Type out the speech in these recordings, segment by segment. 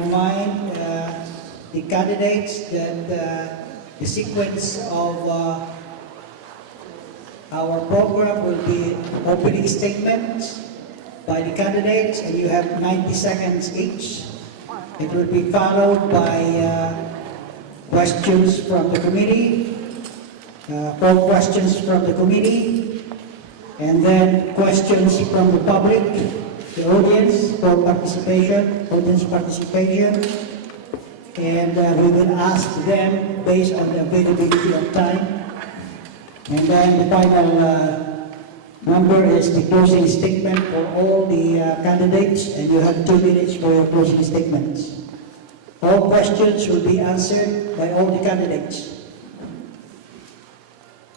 remind the candidates that the sequence of our program will be opening statements by the candidates, and you have 90 seconds each. It will be followed by questions from the committee, 4 questions from the committee, and then questions from the public, the audience for participation, audience participation, and we will ask them based on the availability of time. And then the final number is the closing statement for all the candidates, and you have 2 minutes for your closing statements. All questions will be answered by all the candidates.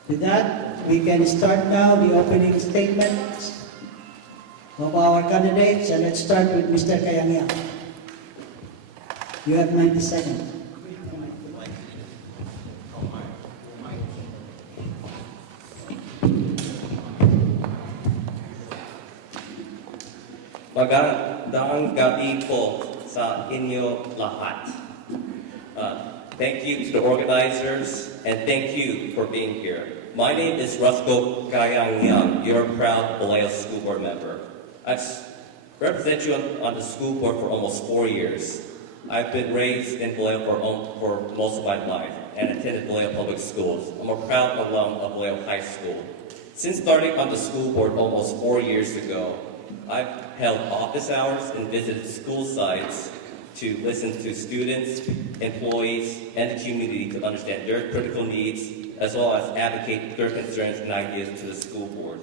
With that, we can start now the opening statements of our candidates, and let's start with Mr. Kayangya. You have 90 seconds. Magandang gabi po sa inyo lahat. Thank you to the organizers, and thank you for being here. My name is Rusco Kayang, your proud Vallejo School Board member. I've represented you on the school board for almost 4 years. I've been raised in Vallejo for most of my life and attended Vallejo Public Schools. I'm a proud alum of Vallejo High School. Since starting on the school board almost 4 years ago, I've held office hours and visited school sites to listen to students, employees, and the community to understand their critical needs, as well as advocate their concerns and ideas to the school board.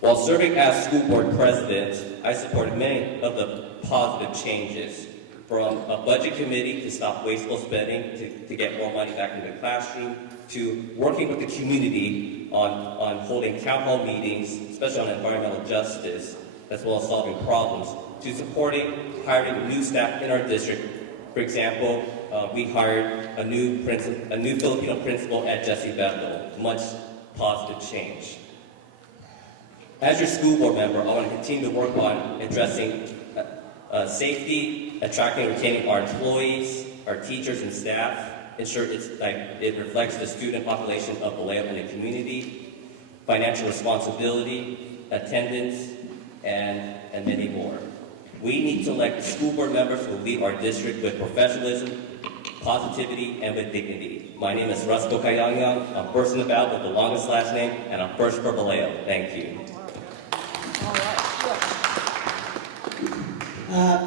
While serving as school board president, I supported many of the positive changes, from a budget committee to stop wasteful spending to get more money back into the classroom, to working with the community on holding town hall meetings, especially on environmental justice, as well as solving problems, to supporting hiring new staff in our district. For example, we hired a new Filipino principal at Jesse Bethel. Much positive change. As your school board member, I want to continue to work on addressing safety, attracting and retaining our employees, our teachers and staff, ensure it reflects the student population of Vallejo in the community, financial responsibility, attendance, and many more. We need to elect school board members who lead our district with professionalism, positivity, and with dignity. My name is Rusco Kayang. I'm first in the ballot with the longest last name, and I'm first for Vallejo. Thank you.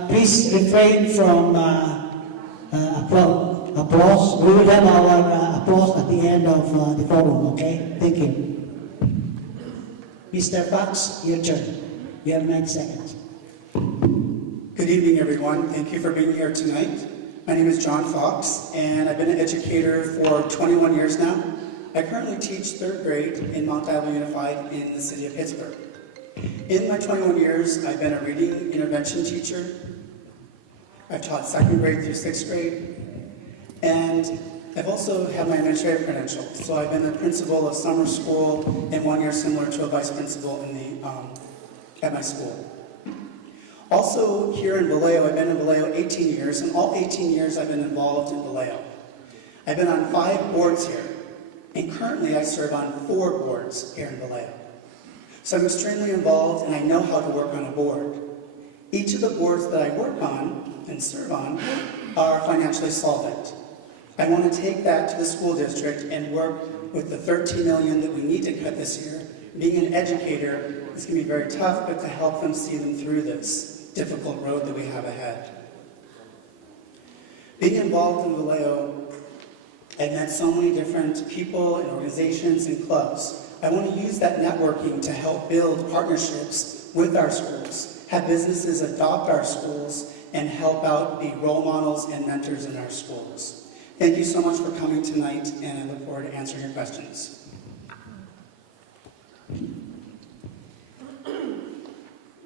Please refrain from applause. We will have our applause at the end of the forum, okay? Thank you. Mr. Fox, your turn. You have 9 seconds. Good evening, everyone. Thank you for being here tonight. My name is John Fox, and I've been an educator for 21 years now. I currently teach 3rd grade in Mount Diablo Unified in the city of Pittsburgh. In my 21 years, I've been a reading intervention teacher. I've taught 2nd grade through 6th grade, and I've also had my administrative credentials. So I've been the principal of summer school in 1 year, similar to a vice principal in at my school. Also here in Vallejo, I've been in Vallejo 18 years, and all 18 years I've been involved in Vallejo. I've been on 5 boards here, and currently I serve on 4 boards here in Vallejo. So I'm extremely involved, and I know how to work on a board. Each of the boards that I work on and serve on are financially solvent. I want to take that to the school district and work with the $13 million that we need to cut this year. Being an educator, it's going to be very tough, but to help them see them through this difficult road that we have ahead. Being involved in Vallejo, I've met so many different people and organizations and clubs. I want to use that networking to help build partnerships with our schools, have businesses adopt our schools, and help out be role models and mentors in our schools. Thank you so much for coming tonight, and I look forward to answering your questions.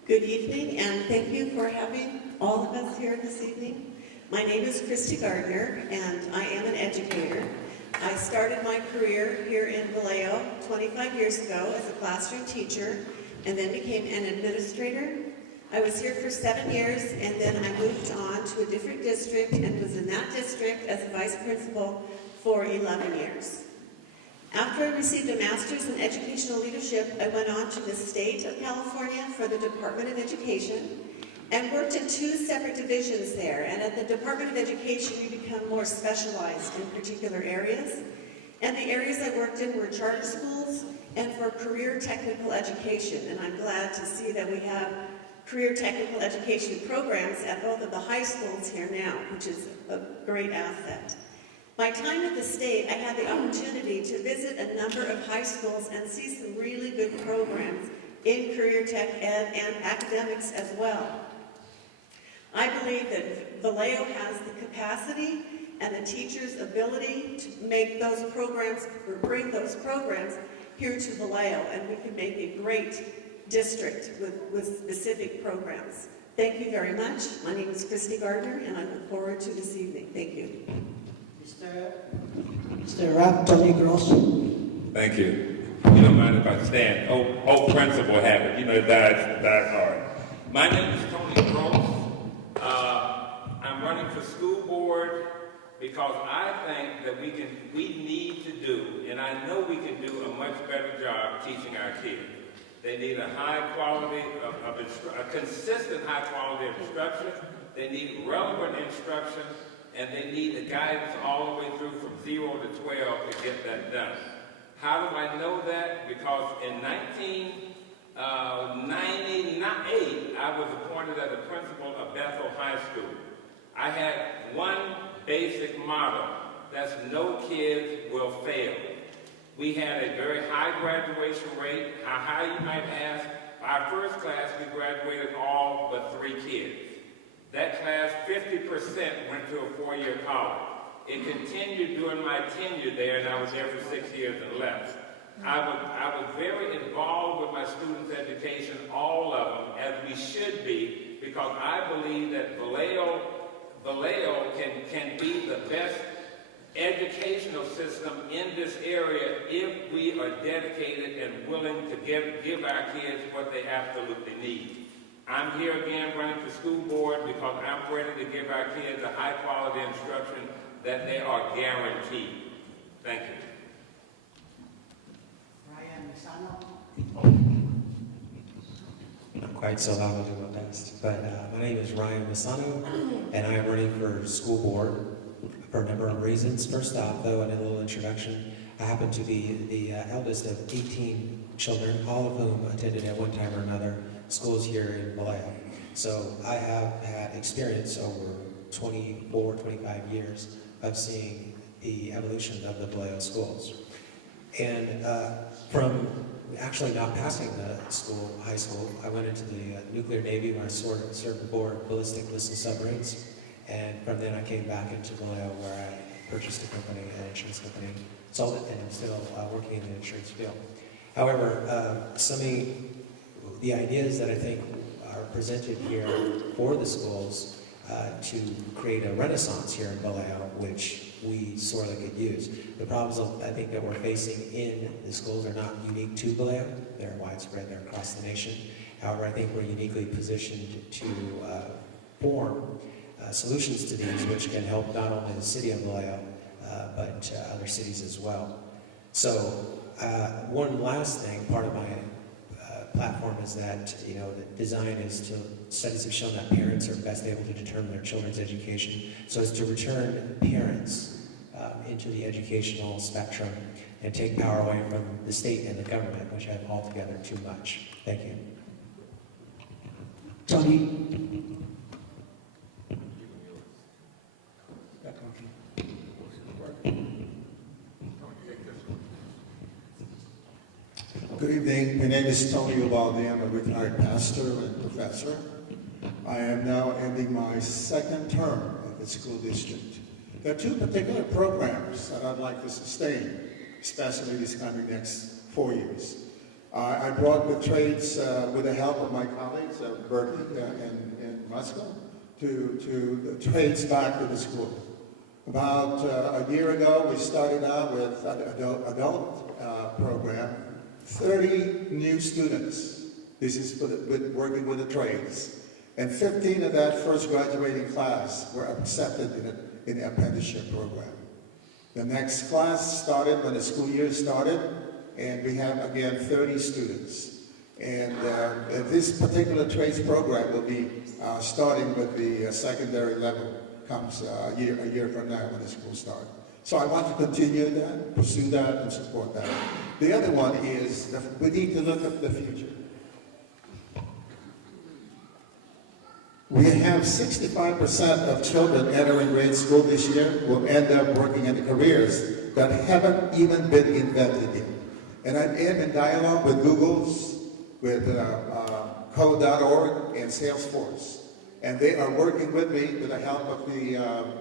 Good evening, and thank you for having all of us here this evening. My name is Christy Gardner, and I am an educator. I started my career here in Vallejo 25 years ago as a classroom teacher, and then became an administrator. I was here for 7 years, and then I moved on to a different district district and was in that district as a vice principal for 11 years. After I received a master's in educational leadership, I went on to the state of California for the Department of Education and worked in 2 separate divisions there. And at the Department of Education, you become more specialized in particular areas. And the areas I worked in were charter schools and for career technical education. And I'm glad to see that we have career technical education programs at both of the high schools here now, which is a great asset. My time at the state, I had the opportunity to visit a number of high schools and see some really good programs in career tech ed and academics as well. I believe that Vallejo has the capacity and the teachers' ability to make those programs, or bring those programs here to Vallejo, and we can make a great district with specific programs. Thank you very much. My name is Christy Gardner, and I look forward to this evening. Thank you. Mr. Rap, Tony Gross. Thank you. You don't mind if I stand? Oh, principal habit. You know, that's hard. My name is Tony Gross. I'm running for school board because I think that we need to do, and I know we can do a much better job teaching our kids. They need a high quality a consistent high quality of instruction. They need relevant instruction. And they need the guidance all the way through from 0 to 12 to get that done. How do I know that? Because in 1998, I was appointed as the principal of Bethel High School. I had one basic motto, that's no kids will fail. We had a very high graduation rate. How high you might ask? Our first class, we graduated all but 3 kids. That class, 50% went to a 4-year college. It continued during my tenure there, and I was there for 6 years and less. I was very involved with my students' education, all of them, as we should be, because I believe that Vallejo can be the best educational system in this area if we are dedicated and willing to give our kids what they absolutely need. I'm here again running for school board because I'm ready to give our kids a high quality instruction that they are guaranteed. Thank you. Ryan Misano. Not quite so loud, I'll do my best. But my name is Ryan Misano, and I am running for school board for a number of reasons. First off, though, in a little introduction, I happen to be the eldest of 18 children, all of whom attended at one time or another schools here in Vallejo. So I have had experience over 24, 25 years of seeing the evolution of the Vallejo schools. And from actually not passing the high school, I went into the nuclear Navy where I served aboard ballistic missile submarines. And from then I came back into Vallejo where I purchased a company, an insurance company, sold it, and I'm still working in the insurance field. However, the ideas that I think are presented here for the schools to create a renaissance here in Vallejo, which we sorely could use. The problems I think that we're facing in the schools are not unique to Vallejo. They're widespread, they're across the nation. However, I think we're uniquely positioned to form solutions to these which can help not only the city of Vallejo, but other cities as well. So one last thing, part of my platform is that, the design is studies have shown that parents are best able to determine their children's education. So as to return parents into the educational spectrum and take power away from the state and the government, which have altogether too much. Thank you. Tony. Good evening. My name is Tony Ubaldi. I'm a retired pastor and professor. I am now ending my 2nd term of the school district. There are 2 particular programs that I'd like to sustain, especially this coming next 4 years. I brought the trades with the help of my colleagues, Bertie and Moscow, to the trades back to the school. About a year ago, we started out with an adult program. 30 new students. This is working with the trades. and 15 of that first graduating class were accepted in the apprenticeship program. The next class started when the school year started, and we have again 30 students. And this particular trades program will be starting with the secondary level, comes a year from now when the school starts. So I want to continue that, pursue that, and support that. The other one is that we need to look at the future. We have 65% of children entering grade school this year will end up working in careers that haven't even been invented yet. And I am in dialogue with Google's, with Code.org and Salesforce. And they are working with me with the help of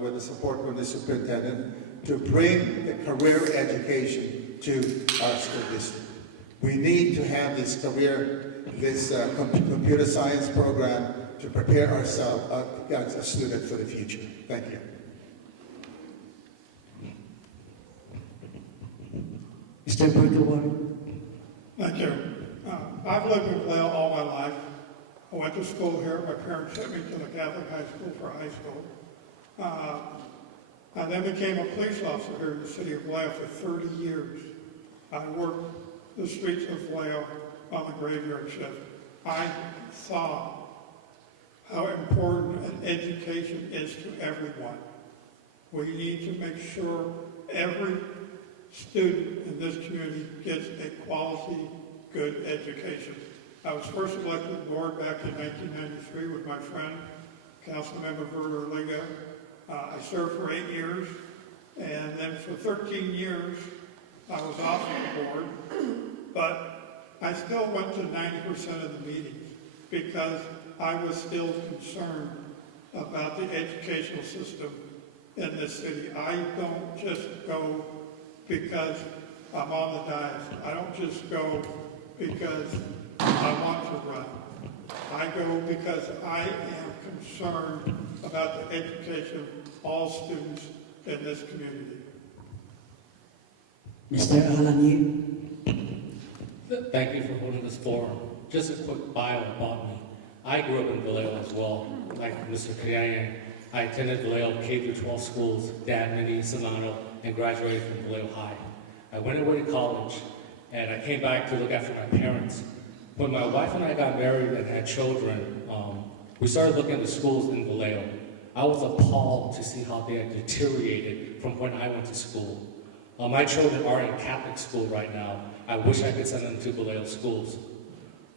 with the support from the superintendent to bring the career education to our school district. We need to have this computer science program to prepare ourselves as a student for the future. Thank you. Mr. Burkowar. Thank you. I've lived in Vallejo all my life. I went to school here. My parents sent me to the Catholic high school for high school. I then became a police officer here in the city of Vallejo for 30 years. I worked the streets of Vallejo on the graveyard shift. I saw how important an education is to everyone. We need to make sure every student in this community gets a quality, good education. I was first elected to the board back in 1993 with my friend, Councilmember Verter Liga. I served for 8 years, and then for 13 years, I was off the board, but I still went to 90% of the meetings because I was still concerned about the educational system in this city. I don't just go because I'm on the dais. I don't just go because I want to run. I go because I am concerned about the education of all students in this community. Mr. Alan Yee. Thank you for holding this forum. Just a quick bio about me. I grew up in Vallejo as well. Like Mr. Kariyan, I attended Vallejo K-12 schools, Dad, Mini, Solano, and graduated from Vallejo High. I went away to college, and I came back to look after my parents. When my wife and I got married and had children, we started looking at the schools in Vallejo. I was appalled to see how they had deteriorated from when I went to school. My children are in Catholic school right now. I wish I could send them to Vallejo schools.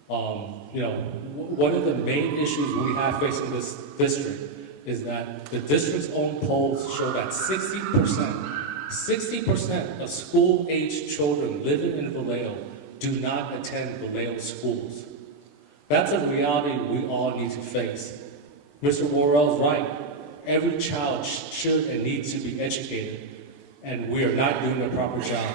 One of the main issues we have facing this district is that the district's own polls show that 60% of school-aged children living in Vallejo do not attend Vallejo schools. That's a reality we all need to face. Mr. Worrell's right. Every child should and needs to be educated, and we are not doing a proper job.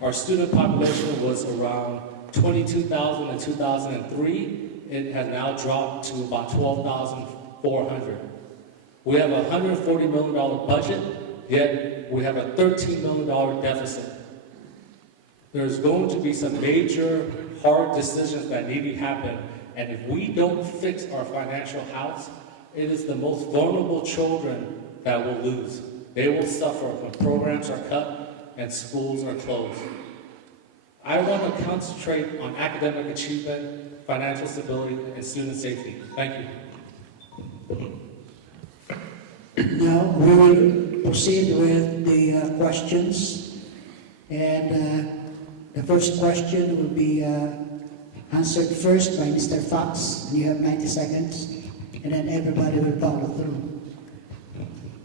Our student population was around 22,000 in 2003. It has now dropped to about 12,400. We have a $140 million budget, yet we have a $13 million deficit. There's going to be some major hard decisions that need to happen, and if we don't fix our financial house, it is the most vulnerable children that will lose. They will suffer when programs are cut and schools are closed. I want to concentrate on academic achievement, financial stability, and student safety. Thank you. Now we will proceed with the questions. And the first question will be answered first by Mr. Fox. And you have 90 seconds. And then everybody will follow through.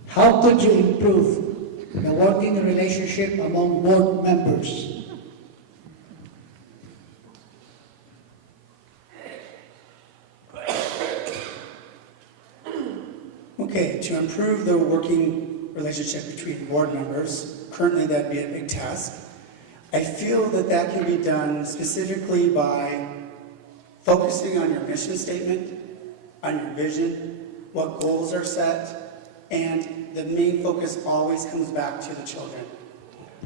How could you improve the working relationship among board members? Okay, to improve the working relationship between board members, currently that'd be a big task. I feel that can be done specifically by focusing on your mission statement, on your vision, what goals are set, and the main focus always comes back to the children.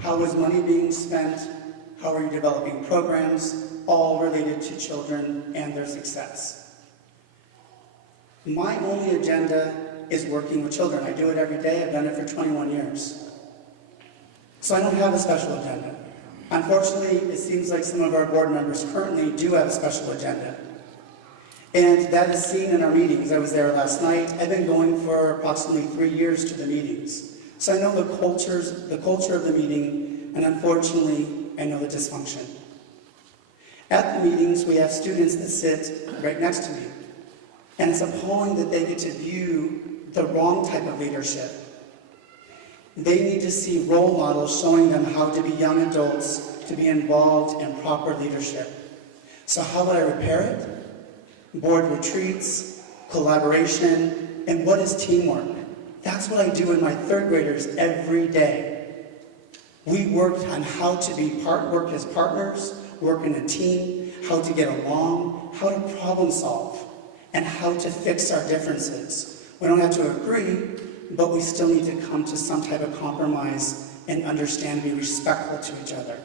How is money being spent? How are you developing programs? All related to children and their success. My only agenda is working with children. I do it every day. I've done it for 21 years. So I don't have a special agenda. Unfortunately, it seems like some of our board members currently do have a special agenda. And that is seen in our meetings. I was there last night. I've been going for approximately 3 years to the meetings. So I know the culture of the meeting, and unfortunately, I know the dysfunction. At the meetings, we have students that sit right next to me. And it's appalling that they get to view the wrong type of leadership. They need to see role models showing them how to be young adults, to be involved in proper leadership. So how would I repair it? Board retreats, collaboration, and what is teamwork? That's what I do with my third graders every day. We worked on how to work as partners, work in a team, how to get along, how to problem solve, and how to fix our differences. We don't have to agree, but we still need to come to some type of compromise and understand, be respectful to each other.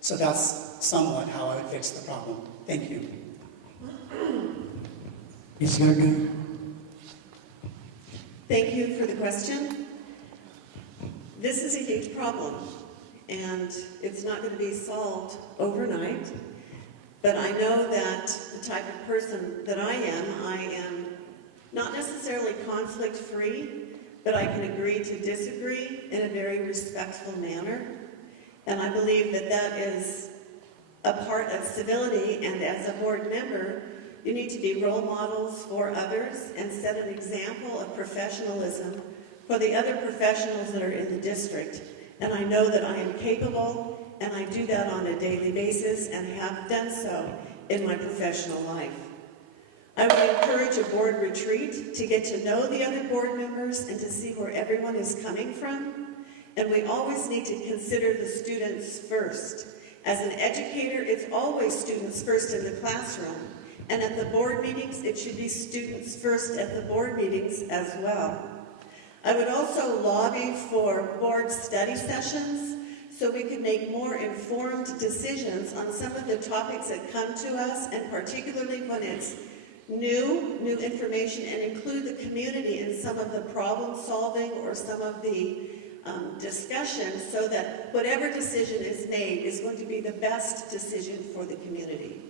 So that's somewhat how I would fix the problem. Thank you. Ms. Gardner? Thank you for the question. This is a huge problem, and it's not going to be solved overnight. But I know that the type of person that I am not necessarily conflict-free, but I can agree to disagree in a very respectful manner. And I believe that that is a part of civility, and as a board member, you need to be role models for others and set an example of professionalism for the other professionals that are in the district. And I know that I am capable, and I do that on a daily basis and have done so in my professional life. I would encourage a board retreat to get to know the other board members and to see where everyone is coming from. And we always need to consider the students first. As an educator, it's always students first in the classroom. And at the board meetings, it should be students first at the board meetings as well. I would also lobby for board study sessions so we can make more informed decisions on some of the topics that come to us, and particularly when it's new information, and include the community in some of the problem solving or some of the discussion, so that whatever decision is made is going to be the best decision for the community.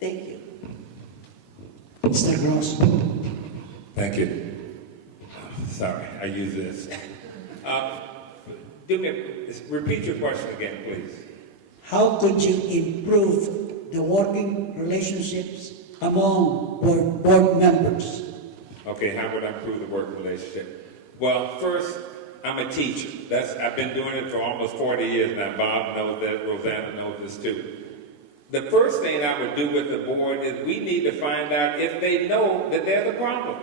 Thank you. Mr. Gross? Thank you. Sorry, I use this. Repeat your question again, please. How could you improve the working relationships among board members? Okay, how would I improve the work relationship? Well, first, I'm a teacher. I've been doing it for almost 40 years now. Bob knows that, Rosanna knows this too. The first thing I would do with the board is we need to find out if they know that they're the problem.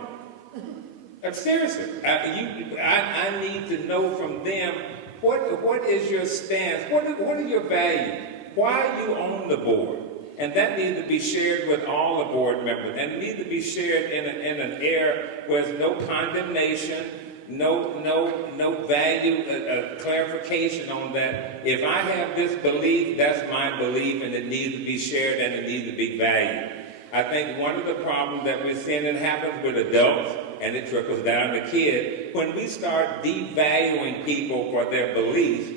Seriously, I need to know from them what is your stance, what are your values, why you own the board. And that needs to be shared with all the board members, and it needs to be shared in an air where there's no condemnation, no value, clarification on that. If I have this belief, that's my belief, and it needs to be shared and it needs to be valued. I think one of the problems that we're seeing that happens with adults, and it trickles down to kids, when we start devaluing people for their beliefs,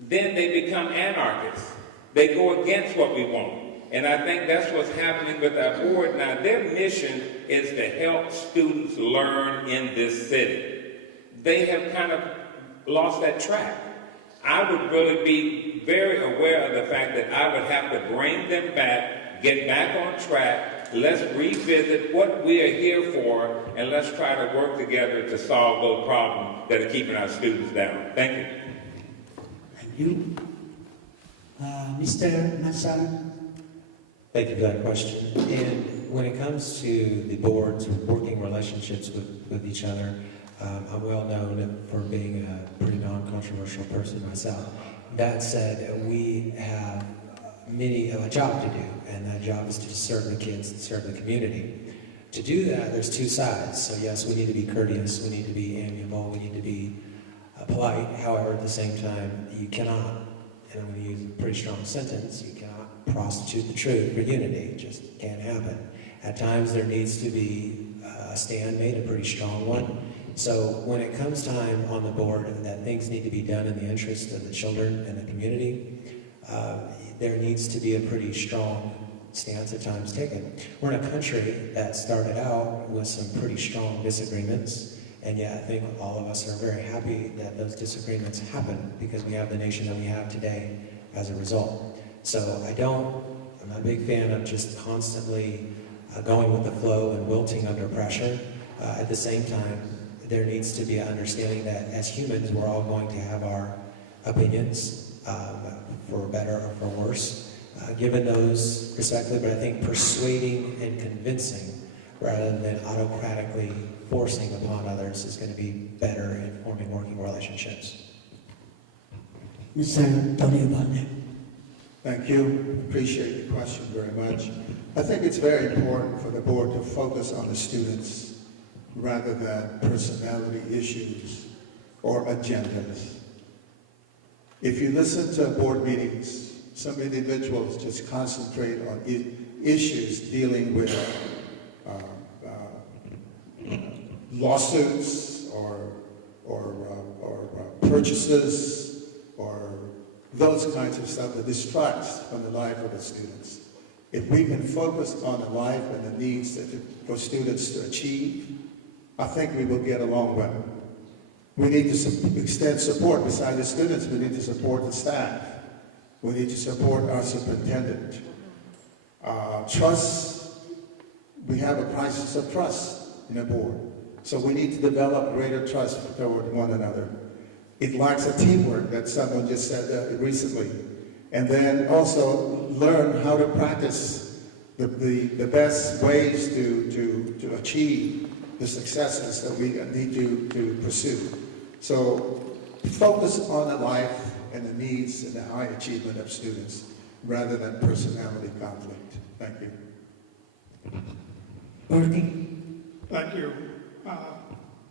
then they become anarchists. They go against what we want. And I think that's what's happening with our board now. Their mission is to help students learn in this city. They have kind of lost that track. I would really be very aware of the fact that I would have to bring them back, get back on track. Let's revisit what we are here for, and let's try to work together to solve those problems that are keeping our students down. Thank you. Thank you. Mr. Nassar? Thank you for that question. And when it comes to the board's working relationships with each other, I'm well known for being a pretty non-controversial person myself. That said, we have a job to do, and that job is to serve the kids and serve the community. To do that, there's two sides. So yes, we need to be courteous, we need to be amiable, we need to be polite. However, at the same time, you cannot, and I'm going to use a pretty strong sentence, you cannot prostitute the truth for unity. It just can't happen. At times there needs to be a stand made, a pretty strong one. So when it comes time on the board that things need to be done in the interest of the children and the community, there needs to be a pretty strong stance at times taken. We're in a country that started out with some pretty strong disagreements, and yet I think all of us are very happy that those disagreements happen because we have the nation that we have today as a result. So I'm not a big fan of just constantly going with the flow and wilting under pressure. At the same time, there needs to be an understanding that as humans, we're all going to have our opinions, for better or for worse. Given those respectively, but I think persuading and convincing rather than autocratically forcing upon others is going to be better in forming working relationships. Mr. Antonio Balde. Thank you. Appreciate the question very much. I think it's very important for the board to focus on the students rather than personality issues or agendas. If you listen to board meetings, some individuals just concentrate on issues dealing with lawsuits or purchases or those kinds of stuff that distracts from the life of the students. If we can focus on the life and the needs for students to achieve, I think we will get along well. We need to extend support beside the students. We need to support the staff. We need to support our superintendent. Trust, we have a crisis of trust in the board. So we need to develop greater trust toward one another. It lacks a teamwork that someone just said recently. And then also learn how to practice the best ways to achieve the successes that we need to pursue. So focus on the life and the needs and the high achievement of students rather than personality conflict. Thank you. Bertie. Thank you.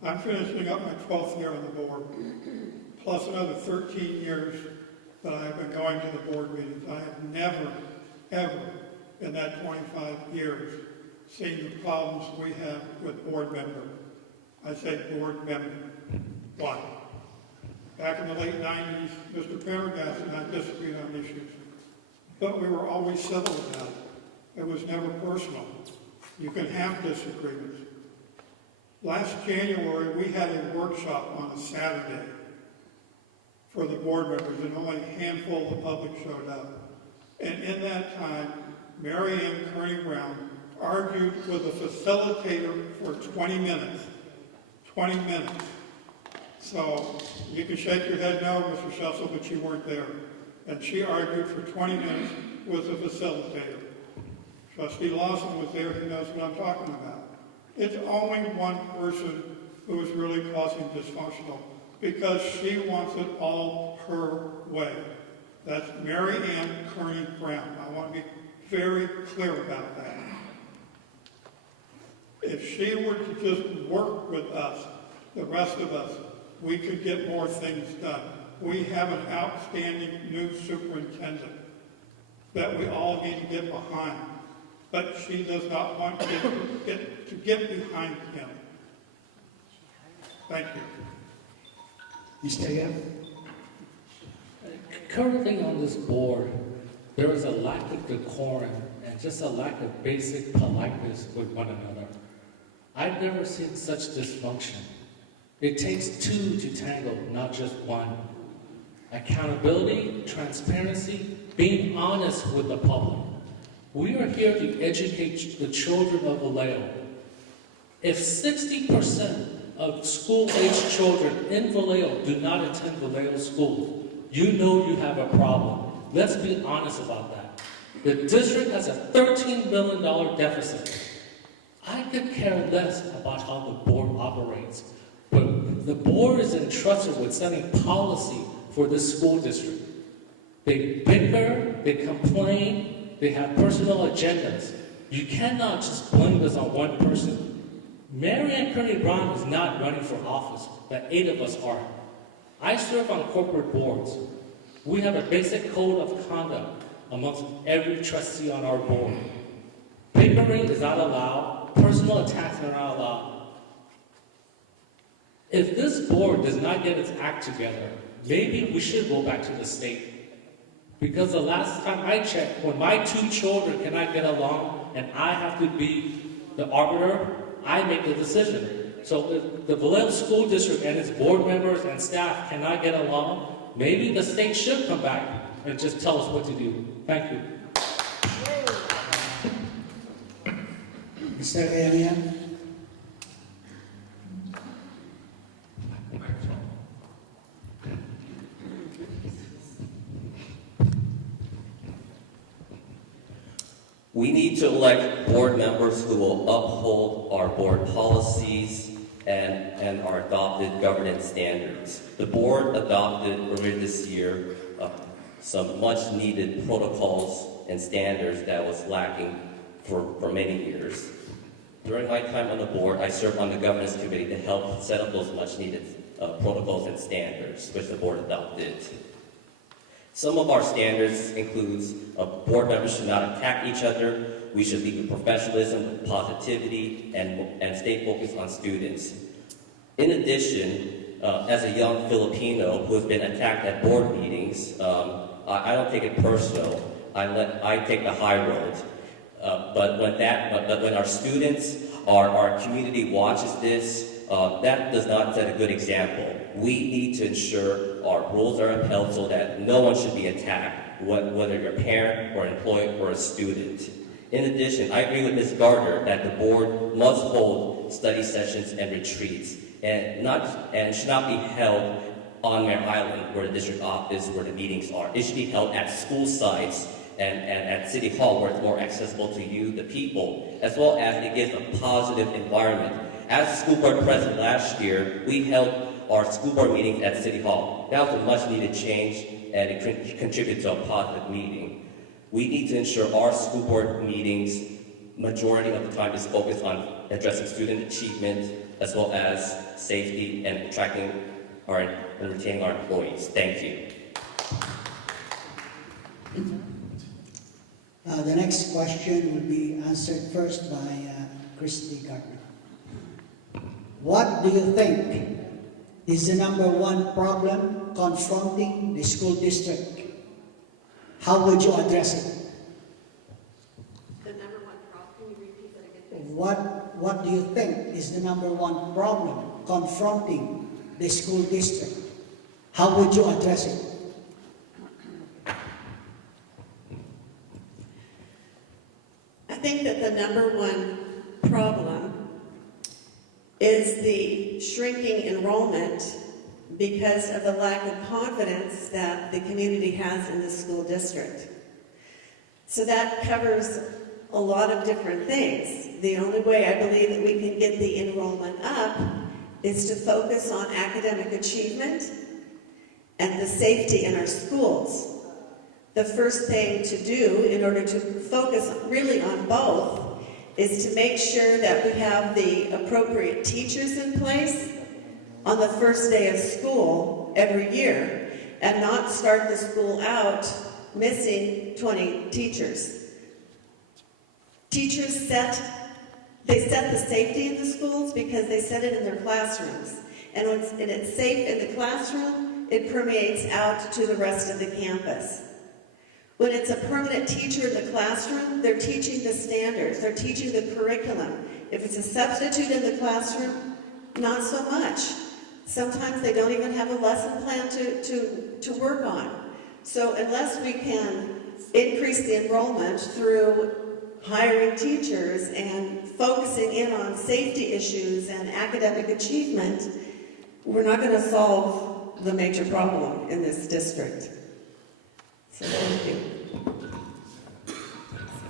I'm finishing up my 12th year on the board, plus another 13 years that I have been going to the board meetings. I have never, ever, in that 25 years, seen the problems we have with board members. I say board member. Why? Back in the late 90s, Mr. Paragas and I disagreed on issues, but we were always civil about it. It was never personal. You can have disagreements. Last January, we had a workshop on a Saturday for the board members, and only a handful of the public showed up. And in that time, Mary Ann Kearney-Brown argued with the facilitator for 20 minutes. 20 minutes. So you can shake your head no, Mr. Schessel, but you weren't there. And she argued for 20 minutes with the facilitator. Trustee Lawson was there, he knows what I'm talking about. It's only one person who is really causing dysfunctional because she wants it all her way. That's Mary Ann Kearney-Brown. I want to be very clear about that. If she were to just work with us, the rest of us, we could get more things done. We have an outstanding new superintendent that we all need to get behind. But she does not want to get behind him. Thank you. Mr. Yap. Currently on this board, there is a lack of decorum and just a lack of basic politeness with one another. I've never seen such dysfunction. It takes two to tango, not just one. Accountability, transparency, being honest with the public. We are here to educate the children of Vallejo. If 60% of school-aged children in Vallejo do not attend Vallejo schools, you know you have a problem. Let's be honest about that. The district has a $13 million deficit. I could care less about how the board operates, but the board is entrusted with setting policy for this school district. They bicker, they complain, they have personal agendas. You cannot just blame this on one person. Mary Ann Kearney-Brown is not running for office, the 8 of us are. I serve on corporate boards. We have a basic code of conduct amongst every trustee on our board. Bickering is not allowed, personal attacks are not allowed, If this board does not get its act together, maybe we should go back to the state. Because the last time I checked, when my two children cannot get along and I have to be the arbiter, I make the decision. So if the Vallejo School District and its board members and staff cannot get along, maybe the state should come back and just tell us what to do. Thank you. Mr. Arian? We need to elect board members who will uphold our board policies and our adopted governance standards. The board adopted earlier this year some much needed protocols and standards that was lacking for many years. During my time on the board, I served on the governance committee to help set up those much needed protocols and standards, which the board adopted. Some of our standards includes board members should not attack each other. We should lead with professionalism, with positivity, and stay focused on students. In addition, as a young Filipino who has been attacked at board meetings, I don't take it personal. I take the high road. But when our students, our community watches this, that does not set a good example. We need to ensure our rules are upheld so that no one should be attacked, whether you're a parent or an employee or a student. In addition, I agree with Ms. Gardner that the board must hold study sessions and retreats and should not be held on Mare Island where the district office, where the meetings are. It should be held at school sites and at City Hall where it's more accessible to you, the people, as well as it gives a positive environment. As a school board president last year, we held our school board meetings at City Hall. That was a much needed change and it contributed to a positive meeting. We need to ensure our school board meetings, majority of the time, is focused on addressing student achievement as well as safety and attracting and retaining our employees. Thank you. The next question will be answered first by Christy Gardner. What do you think is the number one problem confronting the school district? How would you address it? The number one problem, can you repeat that again, please? What do you think is the number one problem confronting the school district? How would you address it? I think that the number one problem is the shrinking enrollment because of the lack of confidence that the community has in the school district. So that covers a lot of different things. The only way I believe that we can get the enrollment up is to focus on academic achievement and the safety in our schools. The first thing to do in order to focus really on both is to make sure that we have the appropriate teachers in place on the first day of school every year and not start the school out missing 20 teachers. Teachers set the safety in the schools because they set it in their classrooms. And when it's safe in the classroom, it permeates out to the rest of the campus. When it's a permanent teacher in the classroom, they're teaching the standards, they're teaching the curriculum. If it's a substitute in the classroom, not so much. Sometimes they don't even have a lesson plan to work on. So unless we can increase the enrollment through hiring teachers and focusing in on safety issues and academic achievement, we're not going to solve the major problem in this district. So thank you.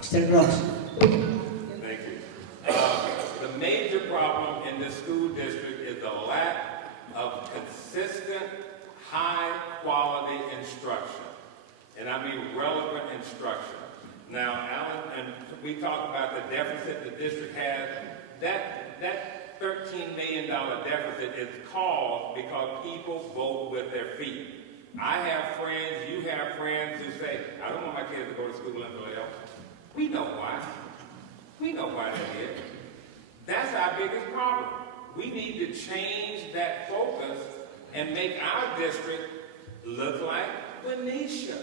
Mr. Ross. Thank you. The major problem in the school district is the lack of consistent, high-quality instruction. And I mean relevant instruction. Now, Alan, and we talked about the deficit the district has. That $13 million deficit is caused because people vote with their feet. I have friends, you have friends who say, I don't want my kids to go to school in Vallejo. We know why. We know why that is. That's our biggest problem. We need to change that focus and make our district look like Benicia.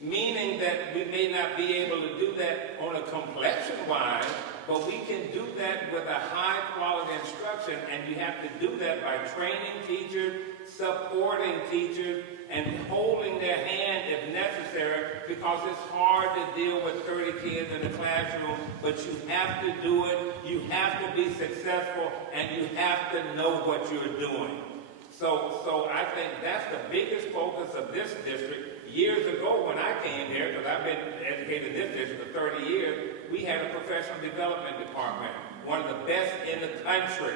Meaning that we may not be able to do that on a complexion-wise, but we can do that with a high-quality instruction, and you have to do that by training teachers, supporting teachers, and holding their hand if necessary, because it's hard to deal with 30 kids in the classroom, but you have to do it, you have to be successful, and you have to know what you're doing. So I think that's the biggest focus of this district. Years ago when I came here, because I've been educated in this district for 30 years, we had a professional development department, one of the best in the country.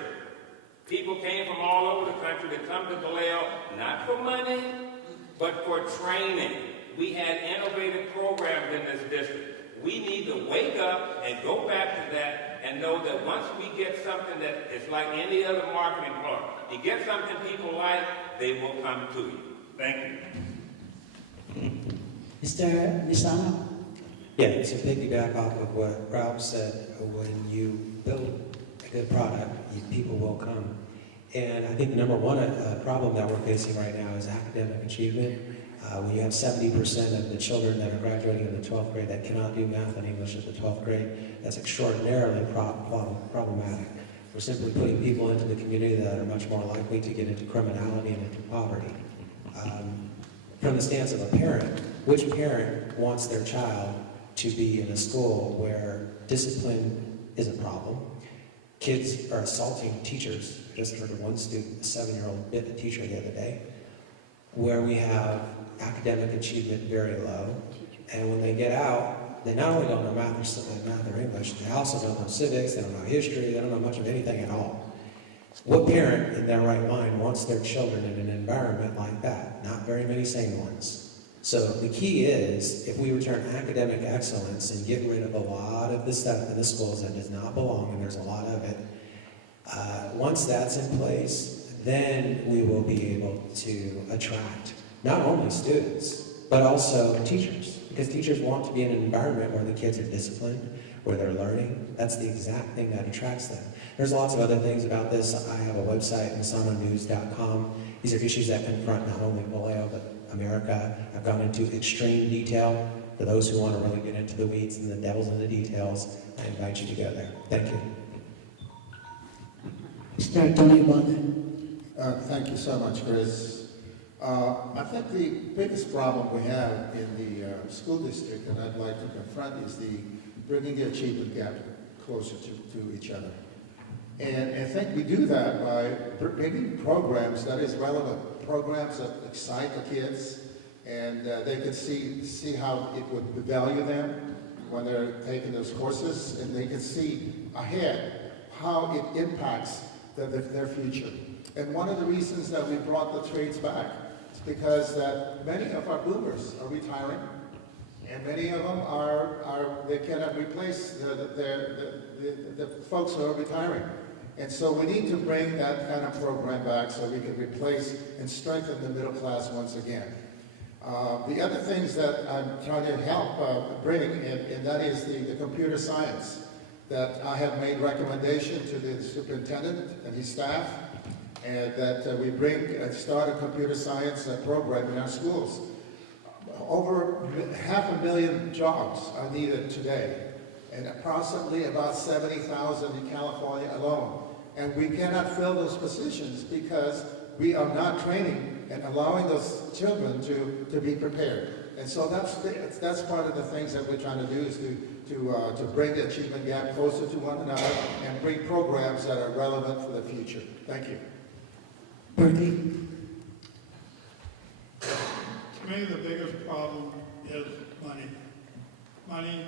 People came from all over the country to come to Vallejo, not for money, but for training. We had innovative programs in this district. We need to wake up and go back to that and know that once we get something that is like any other marketing part, you get something people like, they will come to you. Thank you. Mr. Nisano? Yeah, to piggyback off of what Ralph said, when you build a good product, people will come. And I think the number one problem that we're facing right now is academic achievement. When you have 70% of the children that are graduating in the 12th grade that cannot do math and English at the 12th grade, that's extraordinarily problematic. We're simply putting people into the community that are much more likely to get into criminality and into poverty. From the stance of a parent, which parent wants their child to be in a school where discipline is a problem? Kids are assaulting teachers. I just heard of one student, a 7-year-old, bit a teacher the other day, where we have academic achievement very low, and when they get out, they not only don't know math or English, they also don't know civics, they don't know history, they don't know much of anything at all. What parent in their right mind wants their children in an environment like that? Not very many sane ones. So the key is, if we return academic excellence and get rid of a lot of the stuff in the schools that does not belong, and there's a lot of it, once that's in place, then we will be able to attract not only students, but also teachers. Because teachers want to be in an environment where the kids are disciplined, where they're learning. That's the exact thing that attracts them. There's lots of other things about this. I have a website, masanonews.com. These are issues that confront not only Vallejo, but America. I've gone into extreme detail. For those who want to really get into the weeds and the devil's in the details, I invite you to go there. Thank you. Mr. Tony Bondon? Thank you so much, Chris. I think the biggest problem we have in the school district that I'd like to confront is the bringing the achievement gap closer to each other. And I think we do that by bringing programs that is relevant, programs that excite the kids, and they can see how it would value them when they're taking those courses, and they can see ahead how it impacts their future. And one of the reasons that we brought the trades back is because that many of our boomers are retiring, and many of them they cannot replace the folks who are retiring. And so we need to bring that kind of program back so we can replace and strengthen the middle class once again. The other things that I'm trying to help bring, and that is the computer science, that I have made recommendation to the superintendent and his staff, and that we start a computer science program in our schools. Over 500,000 jobs are needed today, and approximately about 70,000 in California alone. And we cannot fill those positions because we are not training and allowing those children to be prepared. And so that's part of the things that we're trying to do, is to bring the achievement gap closer to one another and bring programs that are relevant for the future. Thank you. Bertie? To me, the biggest problem is money. Money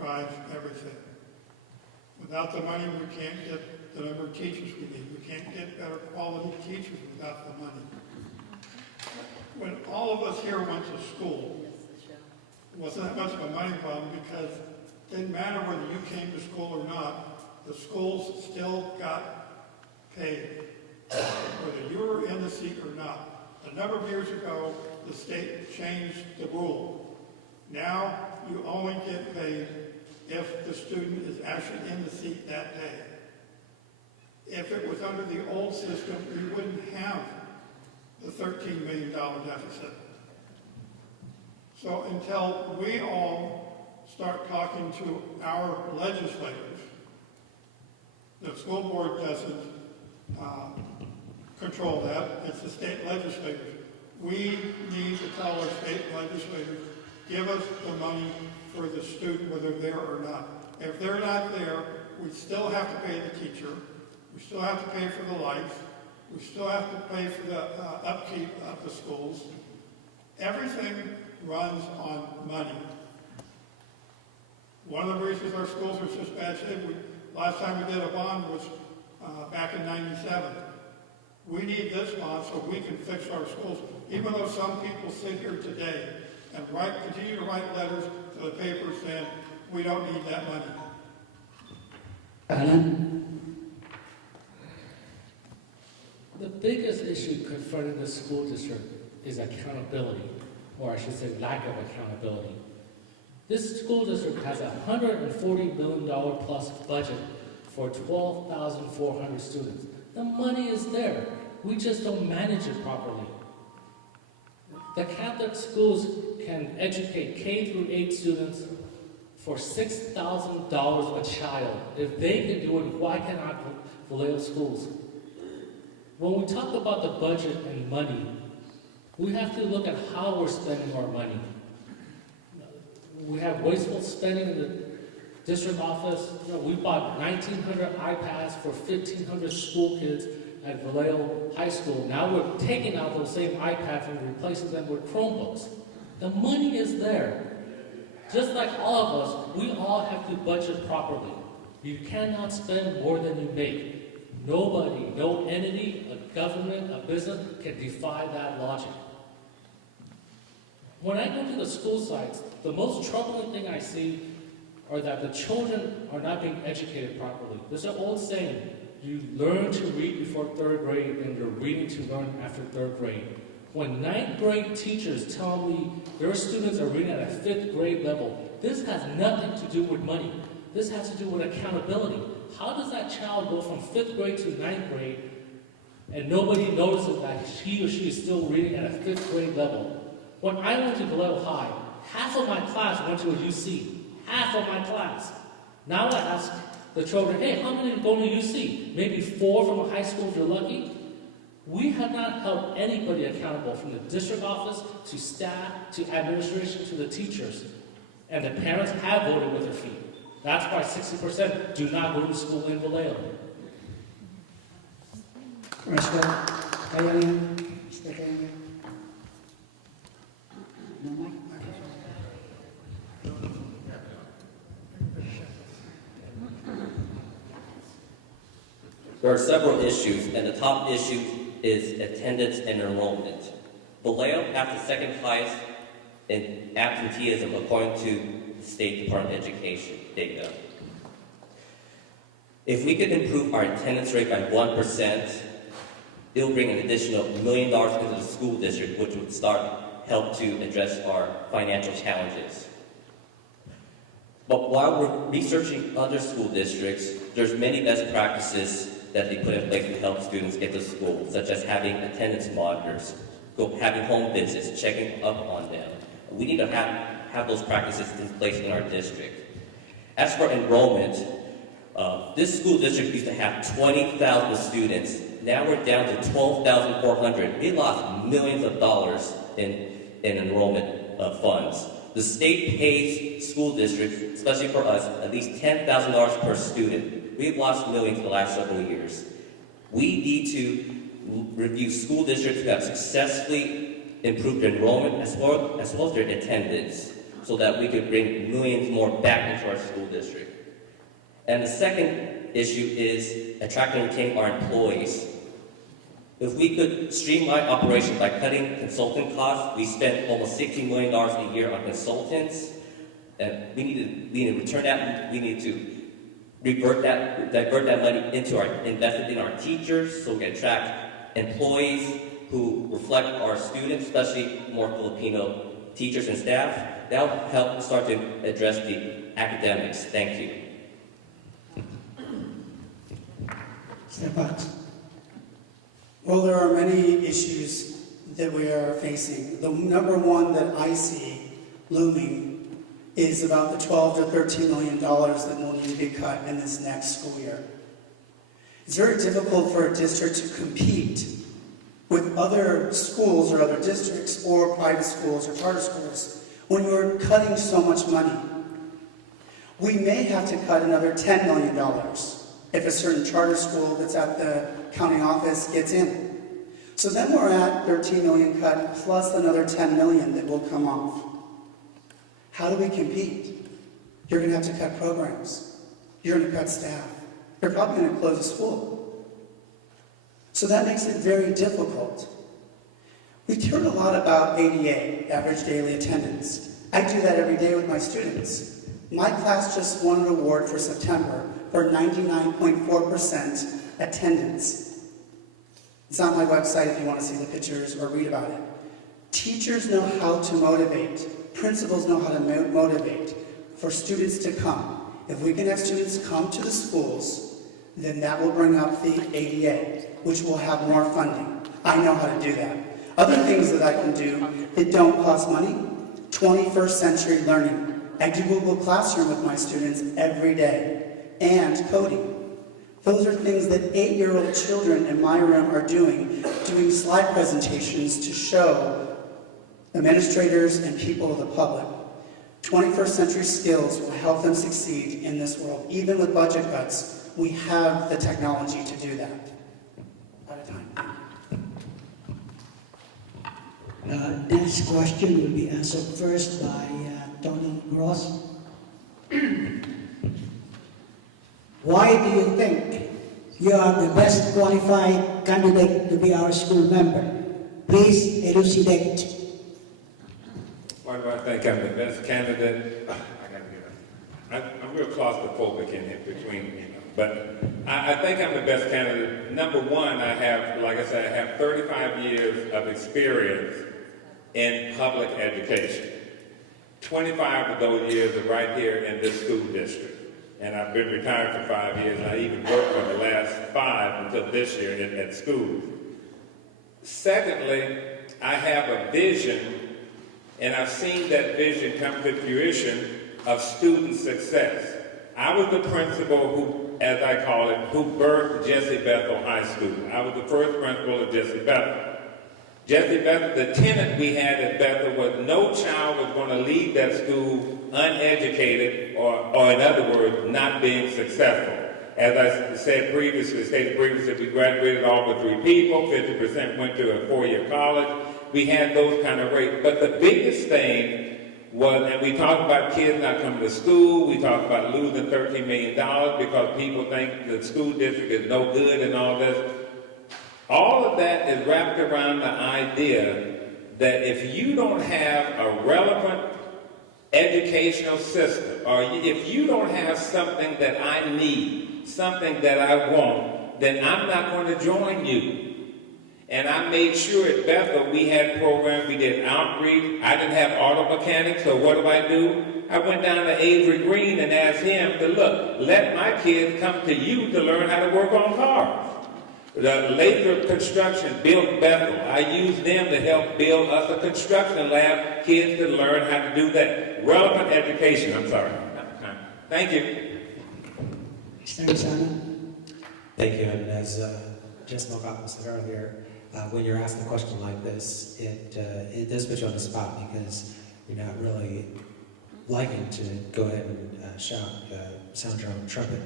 drives everything. Without the money, we can't get the number of teachers we need. We can't get better quality teachers without the money. When all of us here went to school, it wasn't that much of a money problem, because it didn't matter whether you came to school or not, the schools still got paid, whether you were in the seat or not. A number of years ago, the state changed the rule. Now, you only get paid if the student is actually in the seat that day. If it was under the old system, we wouldn't have the $13 million deficit. So until we all start talking to our legislators, the school board doesn't control that, it's the state legislators. We need to tell our state legislators, give us the money for the student, whether they're there or not. If they're not there, we still have to pay the teacher, we still have to pay for the lights, we still have to pay for the upkeep of the schools. Everything runs on money. One of the reasons our schools are in such bad shape, last time we did a bond was back in '97. We need this bond so we can fix our schools, even though some people sit here today and continue to write letters to the paper saying, we don't need that money. The biggest issue confronting the school district is accountability, or I should say lack of accountability. This school district has a $140 million plus budget for 12,400 students. The money is there. We just don't manage it properly. The Catholic schools can educate K through 8 students for $6,000 a child. If they can do it, why cannot Vallejo schools? When we talk about the budget and money, we have to look at how we're spending our money. We have wasteful spending in the district office. We bought 1,900 iPads for 1,500 school kids at Vallejo High School. Now we're taking out those same iPads and replacing them with Chromebooks. The money is there. Just like all of us, we all have to budget properly. You cannot spend more than you make. Nobody, no entity, a government, a business can defy that logic. When I go to the school sites, the most troubling thing I see are that the children are not being educated properly. There's an old saying, you learn to read before 3rd grade and you're reading to learn after 3rd grade. When 9th grade teachers tell me their students are reading at a 5th grade level, this has nothing to do with money. This has to do with accountability. How does that child go from 5th grade to 9th grade and nobody notices that he or she is still reading at a 5th grade level? When I went to Vallejo High, half of my class went to a UC. Half of my class. Now I ask the children, hey, how many go to UC? Maybe 4 from a high school if you're lucky. We have not held anybody accountable, from the district office to staff to administration to the teachers. And the parents have voted with their feet. That's why 60% do not go to school in Vallejo. Mr. Kayang, Mr. Kayang. No mic? There are several issues, and the top issue is attendance and enrollment. Vallejo has the second highest in absenteeism according to the State Department of Education data. If we could improve our attendance rate by 1%, it will bring an additional $1 million into the school district, which would help to address our financial challenges. But while we're researching other school districts, there's many best practices that they put in place to help students get to school, such as having attendance monitors, having home visits, checking up on them. We need to have those practices in place in our district. As for enrollment, this school district used to have 20,000 students. Now we're down to 12,400. We lost millions of dollars in enrollment funds. The state pays school districts, especially for us, at least $10,000 per student. We've lost millions in the last several years. We need to review school districts who have successfully improved their enrollment as well as their attendance, so that we could bring millions more back into our school district. And the second issue is attracting and retaining our employees. If we could streamline operations by cutting consultant costs, we spend almost $16 million a year on consultants, and we need to return that. We need to divert that money into invested in our teachers, so we can attract employees who reflect our students, especially more Filipino teachers and staff. That will help start to address the academics. Thank you. Mr. Fox. Well, there are many issues that we are facing. The number one that I see looming is about the $12 to $13 million that will need to be cut in this next school year. It's very difficult for a district to compete with other schools or other districts or private schools or charter schools when you're cutting so much money. We may have to cut another $10 million if a certain charter school that's at the county office gets in. So then we're at 13 million cut plus another 10 million that will come off. How do we compete? You're going to have to cut programs. You're going to cut staff. You're probably going to close a school. So that makes it very difficult. We heard a lot about ADA, average daily attendance. I do that every day with my students. My class just won an award for September for 99.4% attendance. It's on my website if you want to see the pictures or read about it. Teachers know how to motivate. Principals know how to motivate for students to come. If we can have students come to the schools, then that will bring up the ADA, which will have more funding. I know how to do that. Other things that I can do that don't cost money, 21st century learning. I do Google Classroom with my students every day, and coding. Those are things that 8-year-old children in my room are doing slide presentations to show administrators and people of the public. 21st century skills will help them succeed in this world. Even with budget cuts, we have the technology to do that. Out of time. Next question will be answered first by Tony Gross. Why do you think you are the best qualified candidate to be our school member? Please elucidate. Why do I think I'm the best candidate? I'm real claustrophobic in here between, but I think I'm the best candidate. Number one, I have, like I said, I have 35 years of experience in public education. 25 of those years are right here in this school district. And I've been retired for 5 years, and I even worked for the last 5 until this year at school. Secondly, I have a vision, and I've seen that vision come to fruition of student success. I was the principal who, as I call it, who birthed Jesse Bethel High School. I was the first principal of Jesse Bethel. Jesse Bethel, the tenet we had at Bethel was no child was going to leave that school uneducated or in other words, not being successful. As I stated previously, we graduated all but 3 people, 50% went to a 4-year college. We had those kind of rates. But the biggest thing was, and we talked about kids not coming to school, we talked about losing $13 million because people think the school district is no good and all this. All of that is wrapped around the idea that if you don't have a relevant educational system, or if you don't have something that I need, something that I want, then I'm not going to join you. And I made sure at Bethel we had programs, we did outreach. I didn't have auto mechanics, so what do? I went down to Avery Green and asked him to look, let my kids come to you to learn how to work on cars. The Lathrop Construction built Bethel. I used them to help build us a construction lab, kids to learn how to do that. Relevant education, I'm sorry. Thank you. Mr. Solano. Thank you, and as Jess Milcock said earlier, when you're asked a question like this, it does put you on the spot because you're not really liking to go ahead and sound your own trumpet.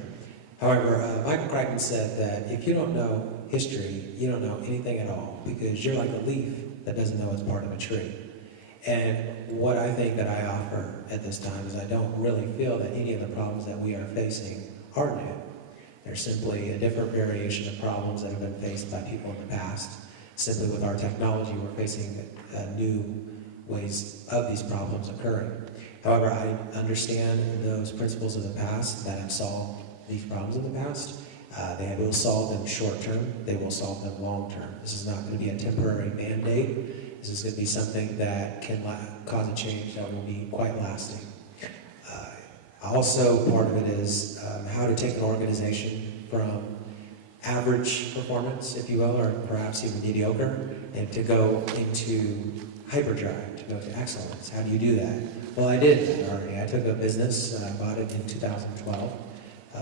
However, Michael Crichton said that if you don't know history, you don't know anything at all because you're like a leaf that doesn't know it's part of a tree. And what I think that I offer at this time is I don't really feel that any of the problems that we are facing are new. They're simply a different variation of problems that have been faced by people in the past. Simply with our technology, we're facing new ways of these problems occurring. However, I understand those principles of the past that have solved these problems in the past. They will solve them short term, they will solve them long term. This is not going to be a temporary band-aid. This is going to be something that can cause a change that will be quite lasting. Also, part of it is how to take an organization from average performance, if you will, or perhaps even mediocre, and to go into hyperdrive, to go to excellence. How do you do that? Well, I did that already. I took a business, bought it in 2012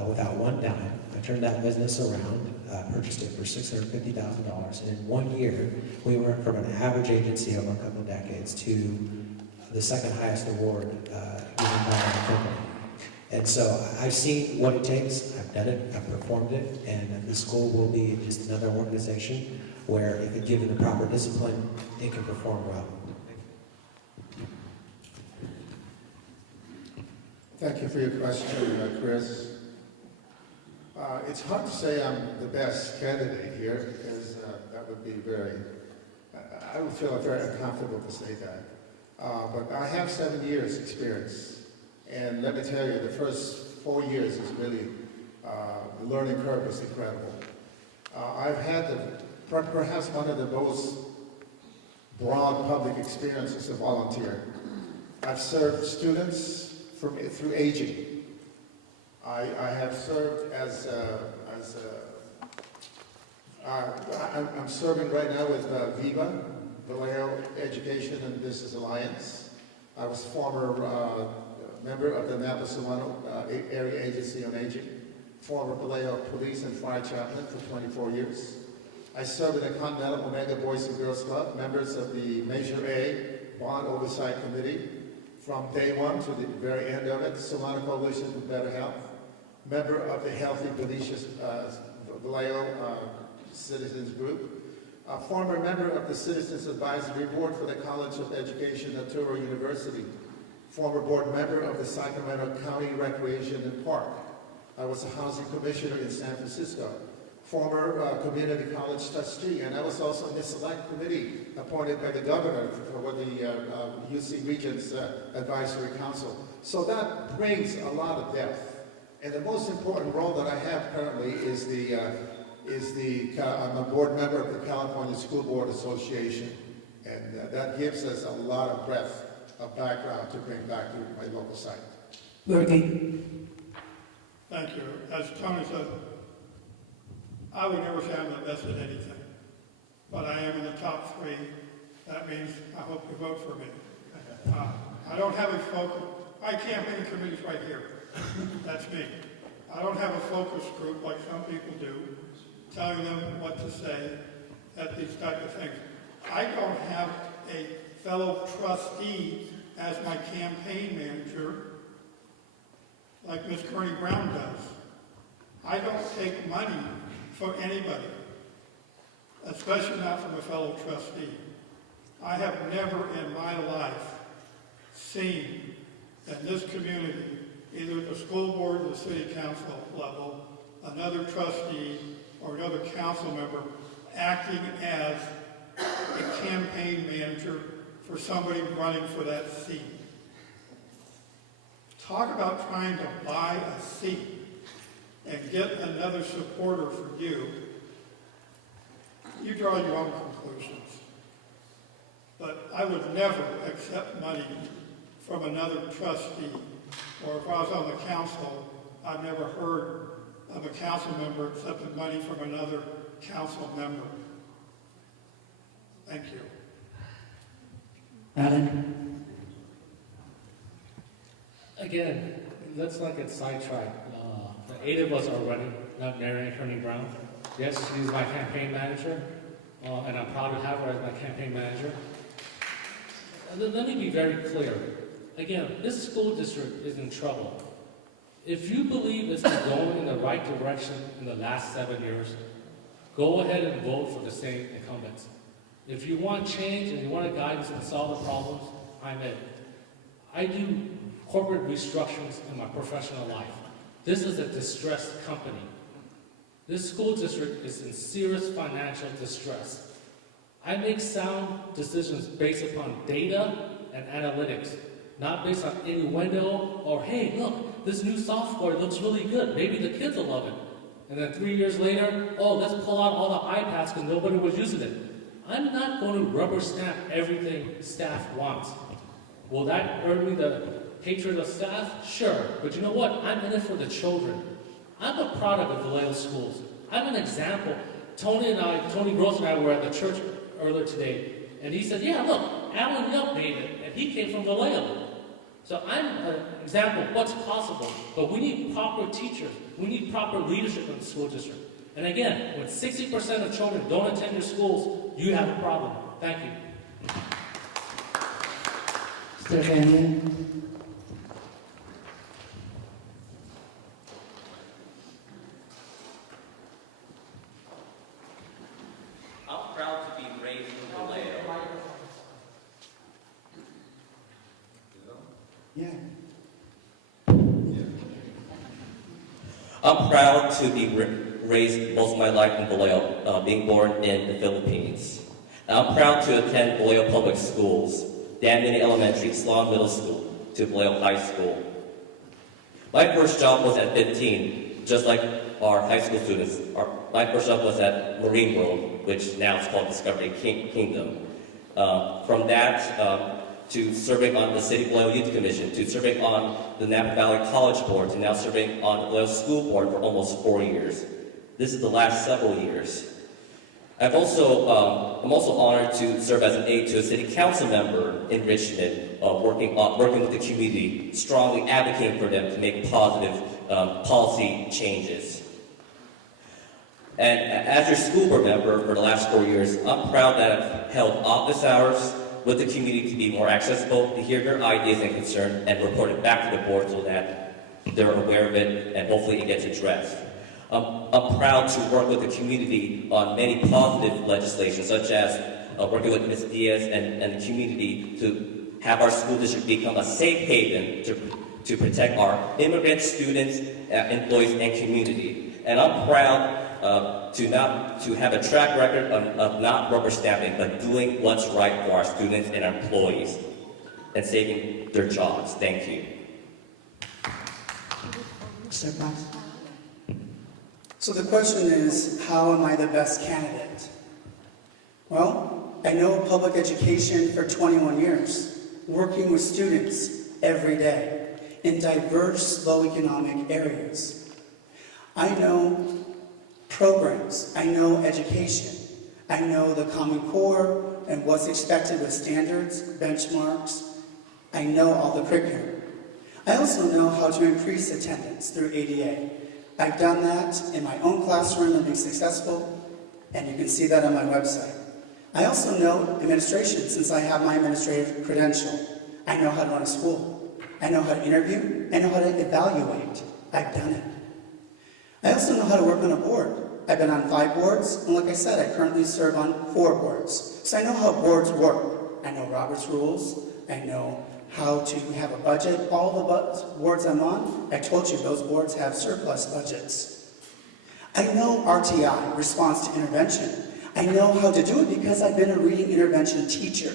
without one dime. I turned that business around, purchased it for $650,000, and in 1 year, we went from an average agency over a couple of decades to the second highest award given by our company. And so I've seen what it takes, I've done it, I've performed it, and the school will be just another organization where if it's given the proper discipline, it can perform well. Thank you for your question, Chris. It's hard to say I'm the best candidate here because that would be I would feel very uncomfortable to say that. But I have 7 years experience. And let me tell you, the first 4 years is really, the learning curve is incredible. I've had perhaps one of the most broad public experiences as a volunteer. I've served students through aging. I have served I'm serving right now with VIVA, Vallejo Education and Business Alliance. I was former member of the Napa Solano Area Agency on Aging, former Vallejo Police and Fire Chaplain for 24 years. I served in the Continental Omega Boys and Girls Club, members of the Measure A Bond Oversight Committee, from day one to the very end of it, Solano Coalition for Better Health, member of the Healthy Vallejo Citizens Group, a former member of the Citizens Advisory Board for the College of Education at Touro University, former board member of the Sacramento County Recreation and Park. I was a housing commissioner in San Francisco, former community college trustee, and I was also in the select committee appointed by the governor for the UC Regents Advisory Council. So that brings a lot of depth. And the most important role that I have currently is I'm a board member of the California School Board Association, and that gives us a lot of breadth of background to bring back to my local site. Bertie. Thank you. As Tony said, I would never say I'm the best at anything, but I am in the top 3. That means I hope you vote for me. I don't have a focus. My campaign committee's right here. That's me. I don't have a focus group like some people do, telling them what to say at these type of things. I don't have a fellow trustee as my campaign manager like Ms. Kearney-Brown does. I don't take money from anybody, especially not from a fellow trustee. I have never in my life seen in this community, either at the school board or the city council level, another trustee or another council member acting as a campaign manager for somebody running for that seat. Talk about trying to buy a seat and get another supporter for you. You draw your own conclusions. But I would never accept money from another trustee, or if I was on the council, I've never heard of a council member accepting money from another council member. Thank you. Alan. Again, let's not get sidetracked. The 8 of us are running, not Mary Kearney-Brown. Yes, she's my campaign manager, and I'm proud to have her as my campaign manager. Let me be very clear. Again, this school district is in trouble. If you believe it's been going in the right direction in the last 7 years, go ahead and vote for the same incumbents. If you want change and you want a guidance and solve the problems, I'm in. I do corporate restructurings in my professional life. This is a distressed company. This school district is in serious financial distress. I make sound decisions based upon data and analytics, not based on innuendo or, hey, look, this new software looks really good. Maybe the kids will love it. And then 3 years later, oh, let's pull out all the iPads because nobody was using it. I'm not going to rubber stamp everything staff wants. Will that earn me the hatred of staff? Sure. But you know what? I'm in it for the children. I'm a product of Vallejo schools. I'm an example. Tony Gross and I were at the church earlier today, and he said, yeah, look, Alan Yup made it, and he came from Vallejo. So I'm an example of what's possible, but we need proper teachers. We need proper leadership in the school district. And again, when 60% of children don't attend your schools, you have a problem. Thank you. Mr. Kenyon. I'm proud to be raised in Vallejo. Yeah. I'm proud to be raised most of my life in Vallejo, being born in the Philippines. And I'm proud to attend Vallejo Public Schools, Danmini Elementary, Solano Middle School, to Vallejo High School. My first job was at 15, just like our high school students. My first job was at Marine World, which now is called Discovery Kingdom. From that, to serving on the City Vallejo Youth Commission, to serving on the Napa Valley College Board, to now serving on the Vallejo School Board for almost 4 years. This is the last several years. I'm also honored to serve as an aide to a city council member in Richmond, working with the community, strongly advocating for them to make positive policy changes. And as your school board member for the last 4 years, I'm proud that I've held office hours with the community to be more accessible, to hear their ideas and concerns, and report it back to the board so that they're aware of it and hopefully it gets addressed. I'm proud to work with the community on many positive legislation, such as working with Ms. Diaz and the community to have our school district become a safe haven to protect our immigrant students, employees, and community. And I'm proud to have a track record of not rubber stamping, but doing what's right for our students and our employees and saving their jobs. Thank you. Mr. Paz. So the question is, how am I the best candidate? Well, I know public education for 21 years, working with students every day in diverse, low economic areas. I know programs, I know education, I know the Common Core and what's expected with standards, benchmarks. I know all the curriculum. I also know how to increase attendance through ADA. I've done that in my own classroom and been successful, and you can see that on my website. I also know administration, since I have my administrative credential. I know how to run a school. I know how to interview. I know how to evaluate. I've done it. I also know how to work on a board. I've been on 5 boards, and like I said, I currently serve on 4 boards. So I know how boards work. I know Robert's rules. I know how to have a budget. All the boards I'm on, I told you those boards have surplus budgets. I know RTI, response to intervention. I know how to do it because I've been a reading intervention teacher.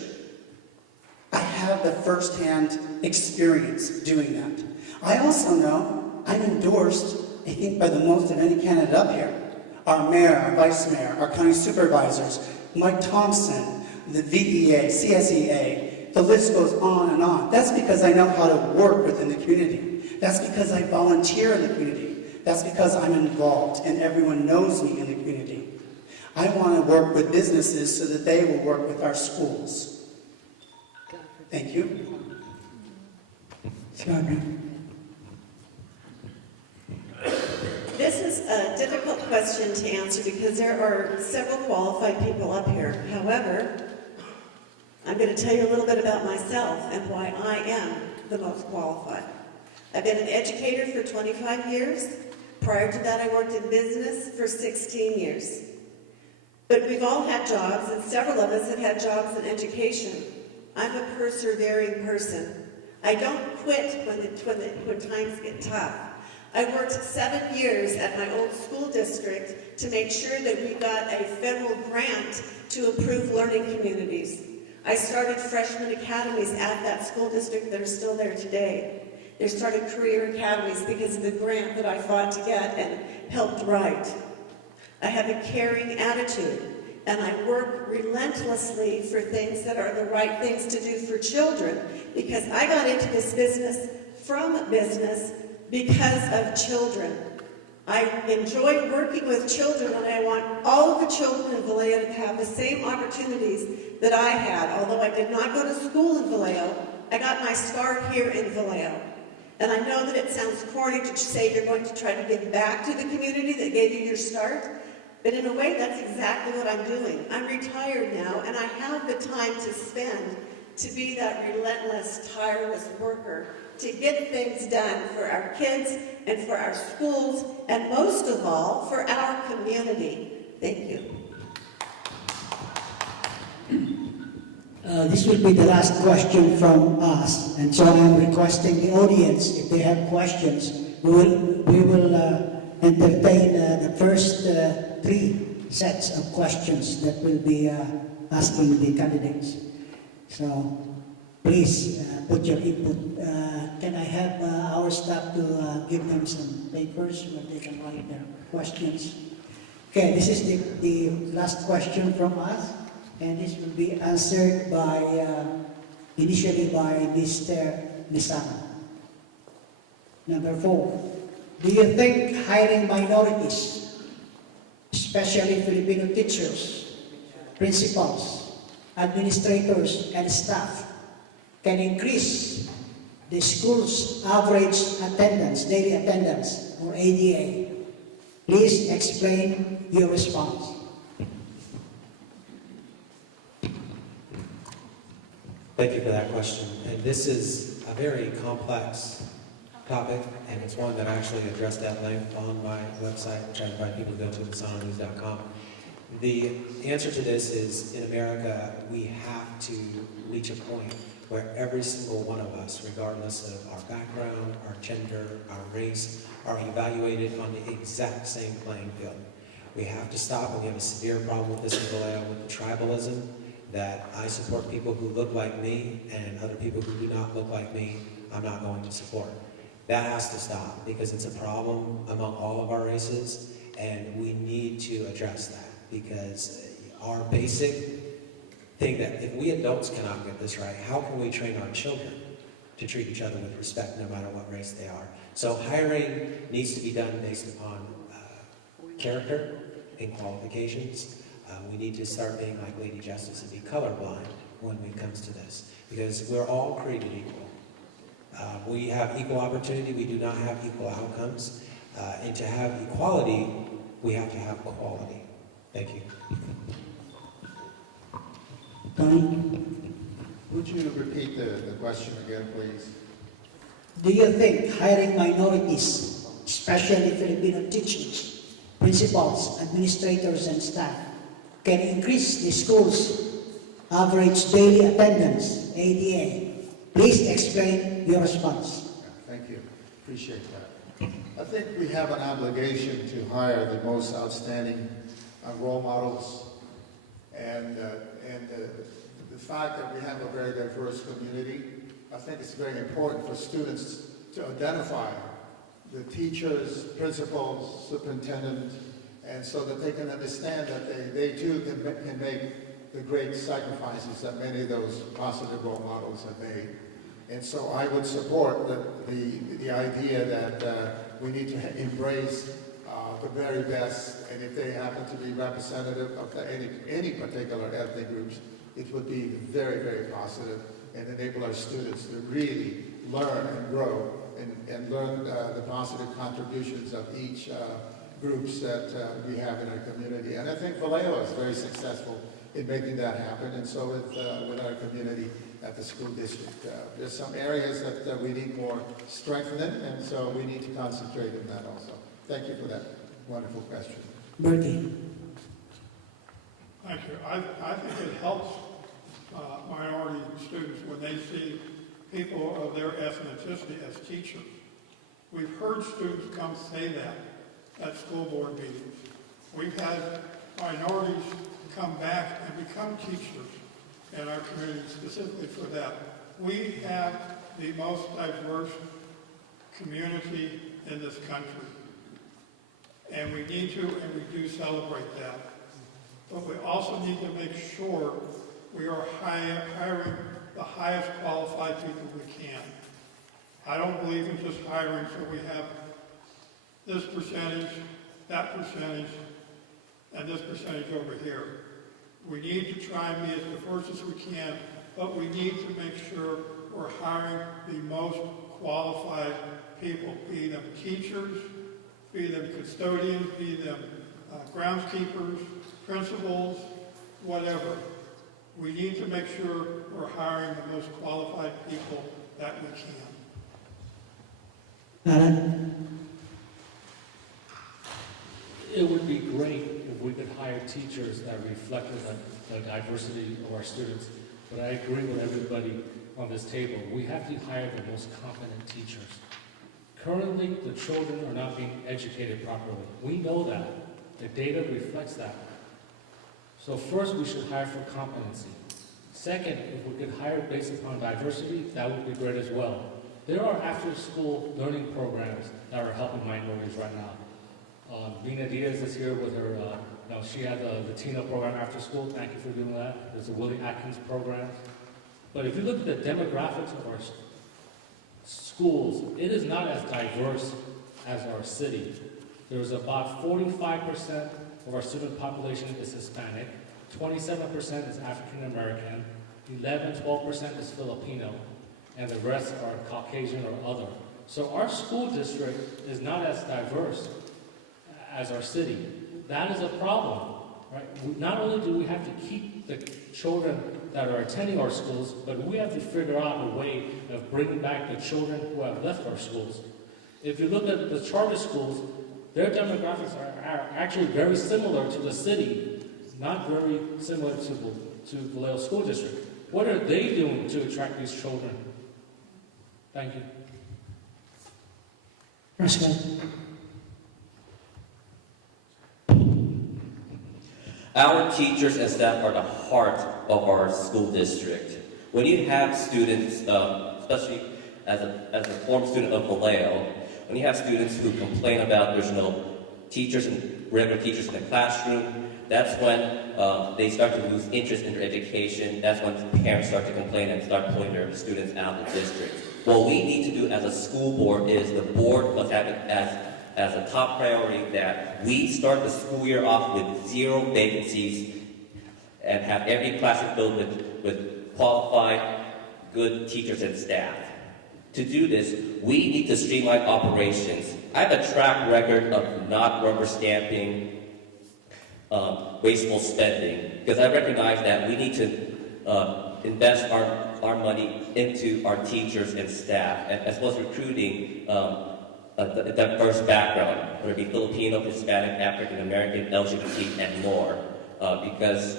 I have the first-hand experience doing that. I also know I'm endorsed, I think, by the most of any candidate up here. Our mayor, our vice mayor, our county supervisors, Mike Thompson, the VEA, CSEA, the list goes on and on. That's because I know how to work within the community. That's because I volunteer in the community. That's because I'm involved and everyone knows me in the community. I want to work with businesses so that they will work with our schools. Thank you. This is a difficult question to answer because there are several qualified people up here. However, I'm going to tell you a little bit about myself and why I am the most qualified. I've been an educator for 25 years. Prior to that, I worked in business for 16 years. But we've all had jobs, and several of us have had jobs in education. I'm a persevering person. I don't quit when times get tough. I worked 7 years at my old school district to make sure that we got a federal grant to improve learning communities. I started freshman academies at that school district that are still there today. They started career academies because of the grant that I fought to get and helped write. I have a caring attitude, and I work relentlessly for things that are the right things to do for children because I got into this business from business because of children. I enjoy working with children, and I want all of the children in Vallejo to have the same opportunities that I had. Although I did not go to school in Vallejo, I got my start here in Vallejo. And I know that it sounds corny to say you're going to try to give back to the community that gave you your start, but in a way, that's exactly what I'm doing. I'm retired now, and I have the time to spend to be that relentless, tireless worker to get things done for our kids and for our schools, and most of all, for our community. Thank you. This will be the last question from us, and so I'm requesting the audience, if they have questions, we will entertain the first 3 sets of questions that will be asking the candidates. So please put your input. Can I have our staff to give them some papers where they can write their questions? Okay, this is the last question from us, and this will be answered by initially by Mr. Lisana. Number 4, do you think hiring minorities, especially Filipino teachers, principals, administrators, and staff, can increase the school's average attendance, daily attendance, or ADA? Please explain your response. Thank you for that question. And this is a very complex topic, and it's one that I actually addressed at length on my website, which I invite people to go to, solanonews.com. The answer to this is, in America, we have to reach a point where every single one of us, regardless of our background, our gender, our race, are evaluated on the exact same playing field. We have to stop, and we have a severe problem with this in Vallejo, with the tribalism, that I support people who look like me, and other people who do not look like me, I'm not going to support. That has to stop, because it's a problem among all of our races, and we need to address that, because our basic thing that if we adults cannot get this right, how can we train our children to treat each other with respect no matter what race they are? So hiring needs to be done based upon character and qualifications. We need to start being like Lady Justice and be colorblind when it comes to this, because we're all created equal. We have equal opportunity, we do not have equal outcomes. And to have equality, we have to have quality. Thank you. Tony, Would you repeat the question again, please? do you think hiring minorities, especially Filipino teachers, principals, administrators, and staff, can increase the school's average daily attendance, ADA? Please explain your response. Thank you. Appreciate that. I think we have an obligation to hire the most outstanding role models, and the fact that we have a very diverse community, I think it's very important for students to identify the teachers, principals, superintendent, and so that they can understand that they too can make the great sacrifices that many of those positive role models have made. And so I would support the idea that we need to embrace the very best, and if they happen to be representative of any particular ethnic groups, it would be very, very positive and enable our students to really learn and grow and learn the positive contributions of each groups that we have in our community. And I think Vallejo is very successful in making that happen, and so with our community at the school district. There's some areas that we need more strengthening, and so we need to concentrate on that also. Thank you for that wonderful question. Bertie. Thank you. I think it helps minority students when they see people of their ethnicity as teachers. We've heard students come say that at school board meetings. We've had minorities come back and become teachers in our community specifically for that. We have the most diverse community in this country. And we need to, and we do celebrate that. But we also need to make sure we are hiring the highest qualified people we can. I don't believe in just hiring so we have this percentage, that percentage, and this percentage over here. We need to try and be as diverse as we can, but we need to make sure we're hiring the most qualified people, be them teachers, be them custodians, be them groundskeepers, principals, whatever. We need to make sure we're hiring the most qualified people that we can. Alan? It would be great if we could hire teachers that reflected the diversity of our students, but I agree with everybody on this table. We have to hire the most competent teachers. Currently, the children are not being educated properly. We know that. The data reflects that. So first, we should hire for competency. Second, if we could hire based upon diversity, that would be great as well. There are after-school learning programs that are helping minorities right now. Vina Diaz is here with her, she had the Latino program after school. Thank you for doing that. There's a Willie Atkins program. But if you look at the demographics of our schools, it is not as diverse as our city. There's about 45% of our student population is Hispanic, 27% is African American, 12% is Filipino, and the rest are Caucasian or other. So our school district is not as diverse as our city. That is a problem, right? Not only do we have to keep the children that are attending our schools, but we have to figure out a way of bringing back the children who have left our schools. If you look at the charter schools, their demographics are actually very similar to the city, not very similar to Vallejo School District. What are they doing to attract these children? Thank you. Roscoe? Our teachers and staff are the heart of our school district. When you have students, especially as a former student of Vallejo, when you have students who complain about there's no teachers and regular teachers in the classroom, that's when they start to lose interest in their education. That's when parents start to complain and start pulling their students out of the district. What we need to do as a school board is the board must have it as a top priority that we start the school year off with 0 vacancies and have every classroom filled with qualified, good teachers and staff. To do this, we need to streamline operations. I have a track record of not rubber stamping wasteful spending because I recognize that we need to invest our money into our teachers and staff, as well as recruiting a diverse background, whether it be Filipino, Hispanic, African American, LGBT, and more, because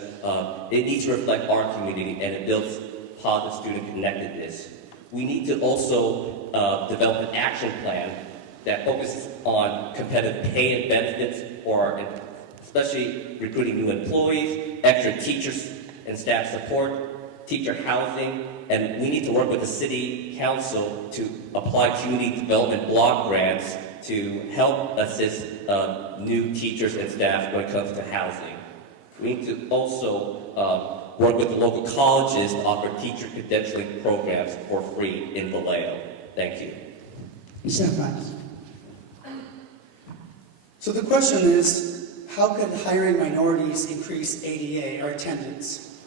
it needs to reflect our community and it builds positive student connectedness. We need to also develop an action plan that focuses on competitive pay and benefits, or especially recruiting new employees, extra teachers and staff support, teacher housing, and we need to work with the city council to apply community development block grants to help assist new teachers and staff when it comes to housing. We need to also work with the local colleges to offer teacher credentialing programs for free in Vallejo. Thank you. Mr. Franz? So the question is, how could hiring minorities increase ADA or attendance?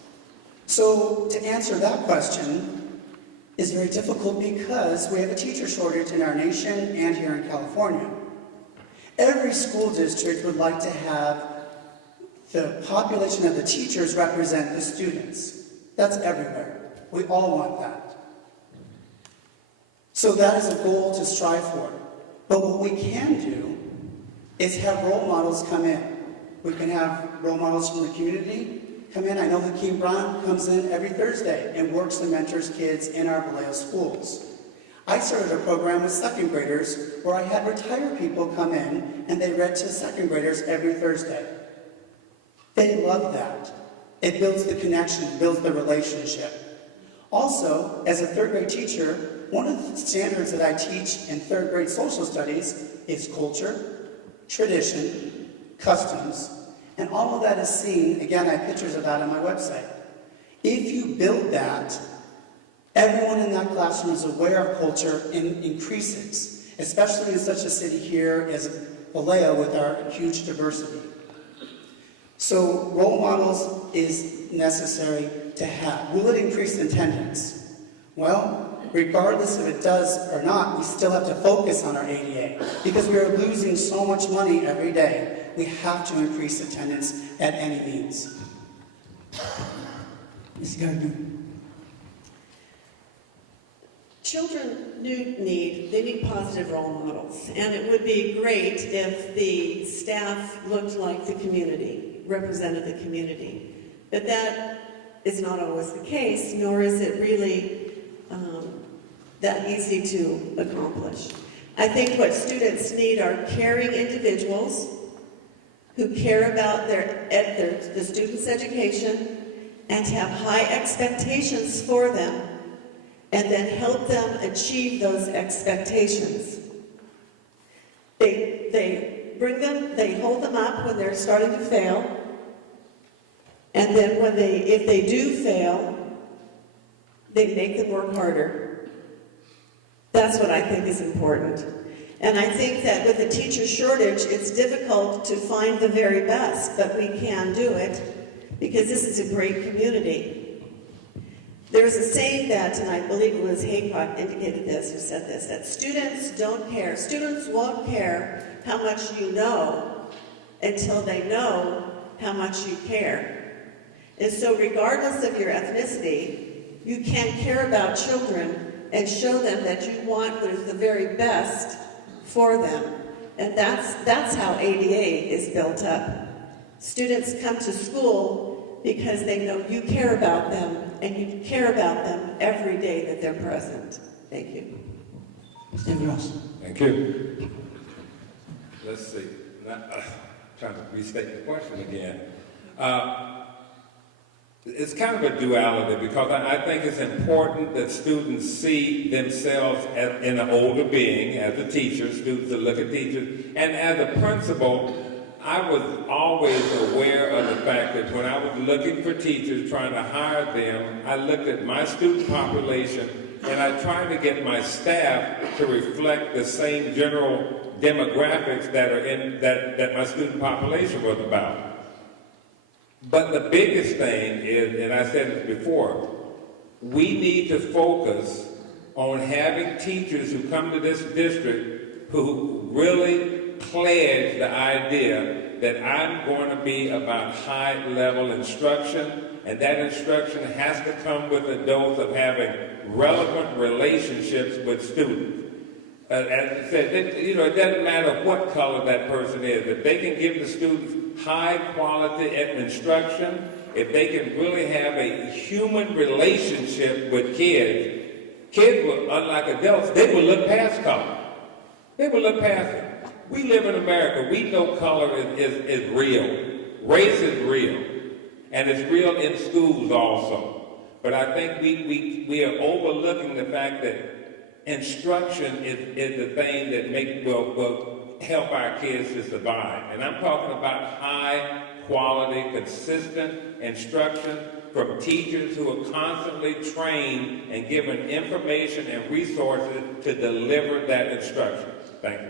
So to answer that question is very difficult because we have a teacher shortage in our nation and here in California. Every school district would like to have the population of the teachers represent the students. That's everywhere. We all want that. So that is a goal to strive for. But what we can do is have role models come in. We can have role models from the community come in. I know that Kearney-Brown comes in every Thursday and works and mentors kids in our Vallejo schools. I started a program with second graders where I had retired people come in and they read to second graders every Thursday. They love that. It builds the connection, builds the relationship. Also, as a third grade teacher, one of the standards that I teach in third grade social studies is culture, tradition, customs, and all of that is seen, again, I have pictures of that on my website. If you build that, everyone in that classroom is aware of culture and increases. especially in such a city here as Vallejo with our huge diversity. So role models is necessary to have. Will it increase attendance? Well, regardless if it does or not, we still have to focus on our ADA because we are losing so much money every day. We have to increase attendance at any means. Ms. Gardner. Children need positive role models, and it would be great if the staff looked like the community, represented the community. But that is not always the case, nor is it really that easy to accomplish. I think what students need are caring individuals who care about the student's education and have high expectations for them, and then help them achieve those expectations. They hold them up when they're starting to fail, and then if they do fail, they make them work harder. That's what I think is important. And I think that with the teacher shortage, it's difficult to find the very best, but we can do it because this is a great community. There's a saying that, and I believe it was Haycock indicated this, who said this, that students don't care. Students won't care how much you know until they know how much you care. And so regardless of your ethnicity, you can care about children and show them that you want the very best for them. And that's how ADA is built up. Students come to school because they know you care about them, and you care about them every day that they're present. Thank you. Mr. Ross. Thank you. Let's see. Trying to restate the question again. It's kind of a duality because I think it's important that students see themselves in an older being, as a teacher, students that look at teachers, and as a principal, I was always aware of the fact that when I was looking for teachers, trying to hire them, I looked at my student population and I tried to get my staff to reflect the same general demographics that my student population was about. But the biggest thing is, and I said it before, we need to focus on having teachers who come to this district who really pledge the idea that I'm going to be about high-level instruction, and that instruction has to come with a dose of having relevant relationships with students. As I said, it doesn't matter what color that person is. If they can give the students high-quality instruction, if they can really have a human relationship with kids will, unlike adults, they will look past color. They will look past it. We live in America. We know color is real. Race is real. And it's real in schools also. But I think we are overlooking the fact that instruction is the thing that will help our kids to survive. And I'm talking about high quality, consistent instruction from teachers who are constantly trained and given information and resources to deliver that instruction. Thank you.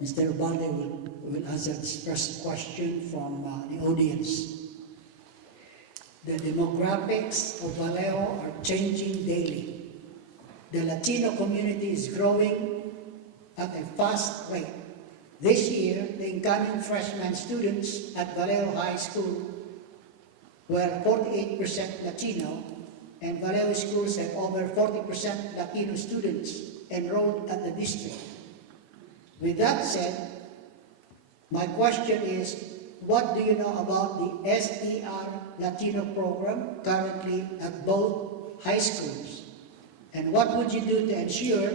Mr. Ubalde will answer this first question from the audience. The demographics of Vallejo are changing daily. The Latino community is growing at a fast rate. This year, the incoming freshman students at Vallejo High School were 48% Latino, and Vallejo schools have over 40% Latino students enrolled at the district. With that said, my question is, what do you know about the SER Latino program currently at both high schools? And what would you do to ensure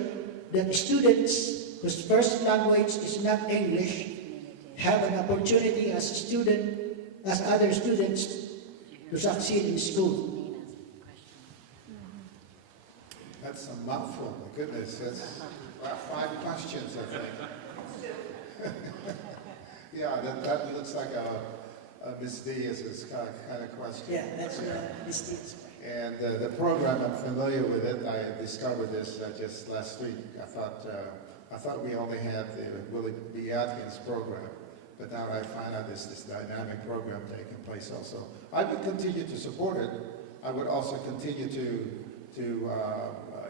that the students whose first language is not English have an opportunity as other students to succeed in school? That's a mouthful, my goodness. That's about 5 questions, I think. Yeah, that looks like Ms. Diaz's kind of question. Yeah, that's Ms. Diaz. And the program, I'm familiar with it. I discovered this just last week. I thought we only had the Willie B. Atkins program, but now I find out this dynamic program taking place also. I would continue to support it. I would also continue to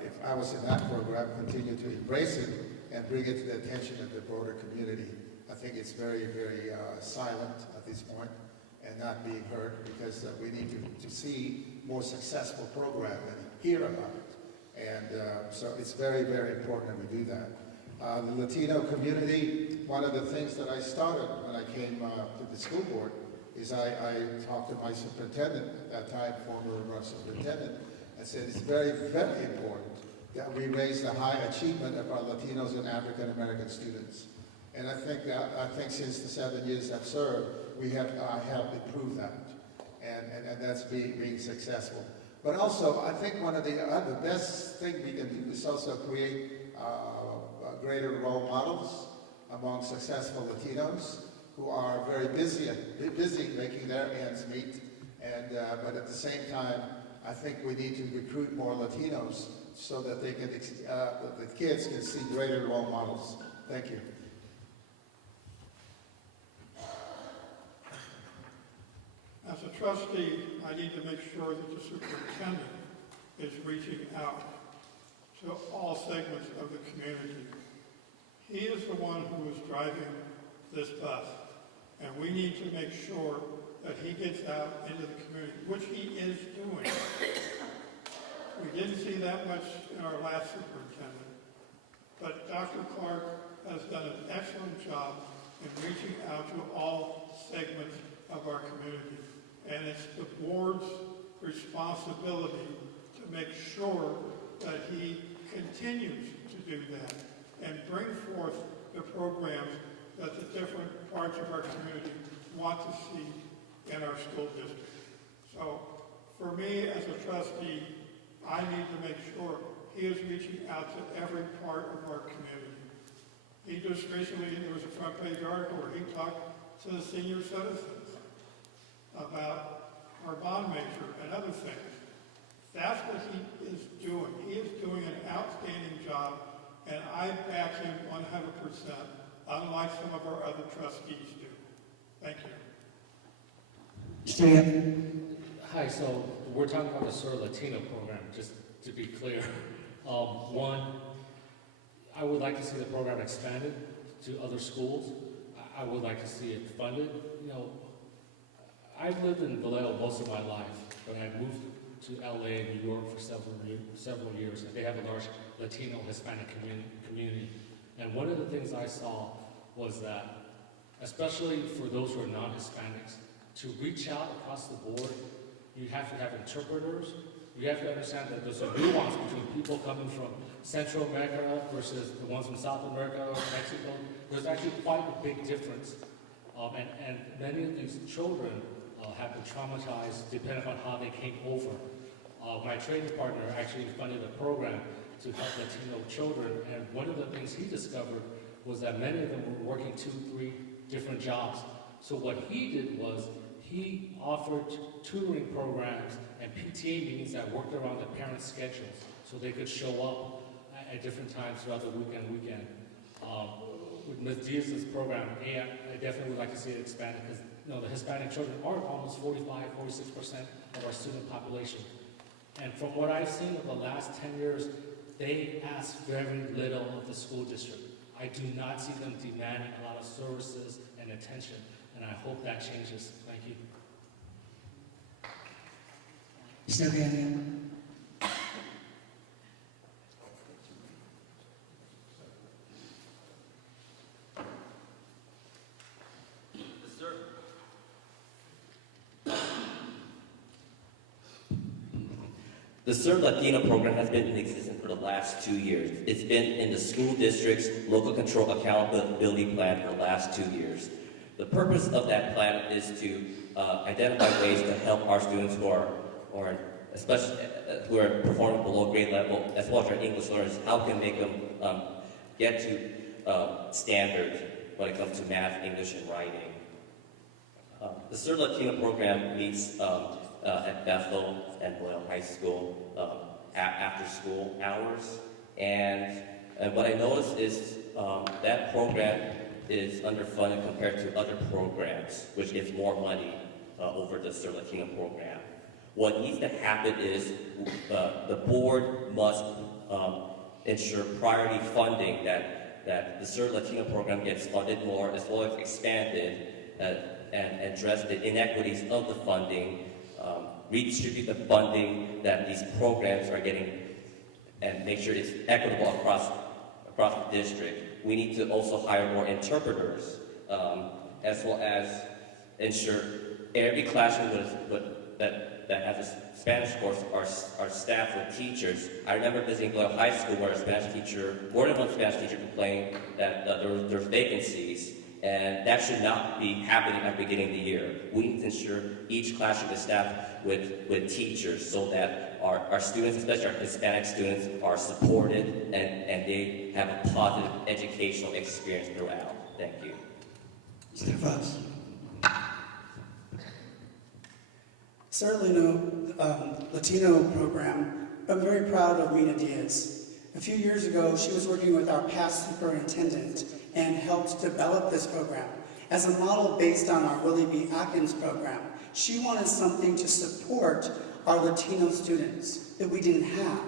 if I was in that program, continue to embrace it and bring it to the attention of the broader community. I think it's very, very silent at this point and not being heard, because we need to see more successful program and hear about it. And so it's very, very important that we do that. The Latino community, one of the things that I started when I came to the school board is I talked to my superintendent at that time, former superintendent, and said it's very, very important that we raise the high achievement of our Latinos and African American students. And I think since the 7 years I've served, we have helped improve that, and that's being successful. But also, I think one of the best thing we can do is also create greater role models among successful Latinos who are very busy making their ends meet. And but at the same time, I think we need to recruit more Latinos so that they can the kids can see greater role models. Thank you. As a trustee, I need to make sure that the superintendent is reaching out to all segments of the community. He is the one who is driving this bus, and we need to make sure that he gets out into the community, which he is doing. We didn't see that much in our last superintendent, but Dr. Clark has done an excellent job in reaching out to all segments of our community. And it's the board's responsibility to make sure that he continues to do that and bring forth the programs that the different parts of our community want to see in our school district. So for me as a trustee, I need to make sure he is reaching out to every part of our community. He just recently, there was a front page article where he talked to the senior citizens about our bond measure and other things. That's what he is doing. He is doing an outstanding job, and I back him 100%, unlike some of our other trustees do. Thank you. Mr. Yap. Hi, so we're talking about the Sur Latino program, just to be clear. One, I would like to see the program expanded to other schools. I would like to see it funded. You know, I've lived in Vallejo most of my life, but I moved to LA and New York for several years, and they have a large Latino Hispanic community. And one of the things I saw was that, especially for those who are non-Hispanics, to reach out across the board, you have to have interpreters. You have to understand that there's a nuance between people coming from Central America versus the ones from South America or Mexico. There's actually quite a big difference. And many of these children have been traumatized depending on how they came over. My training partner actually funded a program to help Latino children, and one of the things he discovered was that many of them were working 2-3 different jobs. So what he did was he offered tutoring programs and PTA meetings that worked around the parents' schedules so they could show up at different times throughout the weekend. With Ms. Diaz's program, I definitely would like to see it expanded because the Hispanic children are almost 45-46% of our student population. And from what I've seen of the last 10 years, they ask very little of the school district. I do not see them demanding a lot of services and attention, and I hope that changes. Thank you. Mr. Villarreal. The Sur Latino program has been in existence for the last 2 years. It's been in the school district's local control accountability plan for the last 2 years. The purpose of that plan is to identify ways to help our students who are performing below grade level, as well as our English learners. How can make them get to standard when it comes to math, English, and writing? The Sir Latino program meets at Bethel and Boyle High School after school hours. And what I noticed is that program is underfunded compared to other programs, which gives more money over the Sir Latino program. What needs to happen is the board must ensure priority funding, that the Sir Latino program gets funded more, as well as expanded and address the inequities of the funding, redistribute the funding that these programs are getting, and make sure it's equitable across the district. We need to also hire more interpreters, as well as ensure every classroom that has a Spanish course are staffed with teachers. I remember visiting Boyle High School where a Spanish teacher, more than one Spanish teacher complained that there's vacancies, and that should not be happening at the beginning of the year. We need to ensure each classroom is staffed with teachers so that our students, especially our Hispanic students, are supported and they have a positive educational experience throughout. Thank you. Mr. Fox. Certainly Latino program, I'm very proud of Mina Diaz. A few years ago, she was working with our past superintendent and helped develop this program. As a model based on our Willie B. Atkins program, she wanted something to support our Latino students that we didn't have.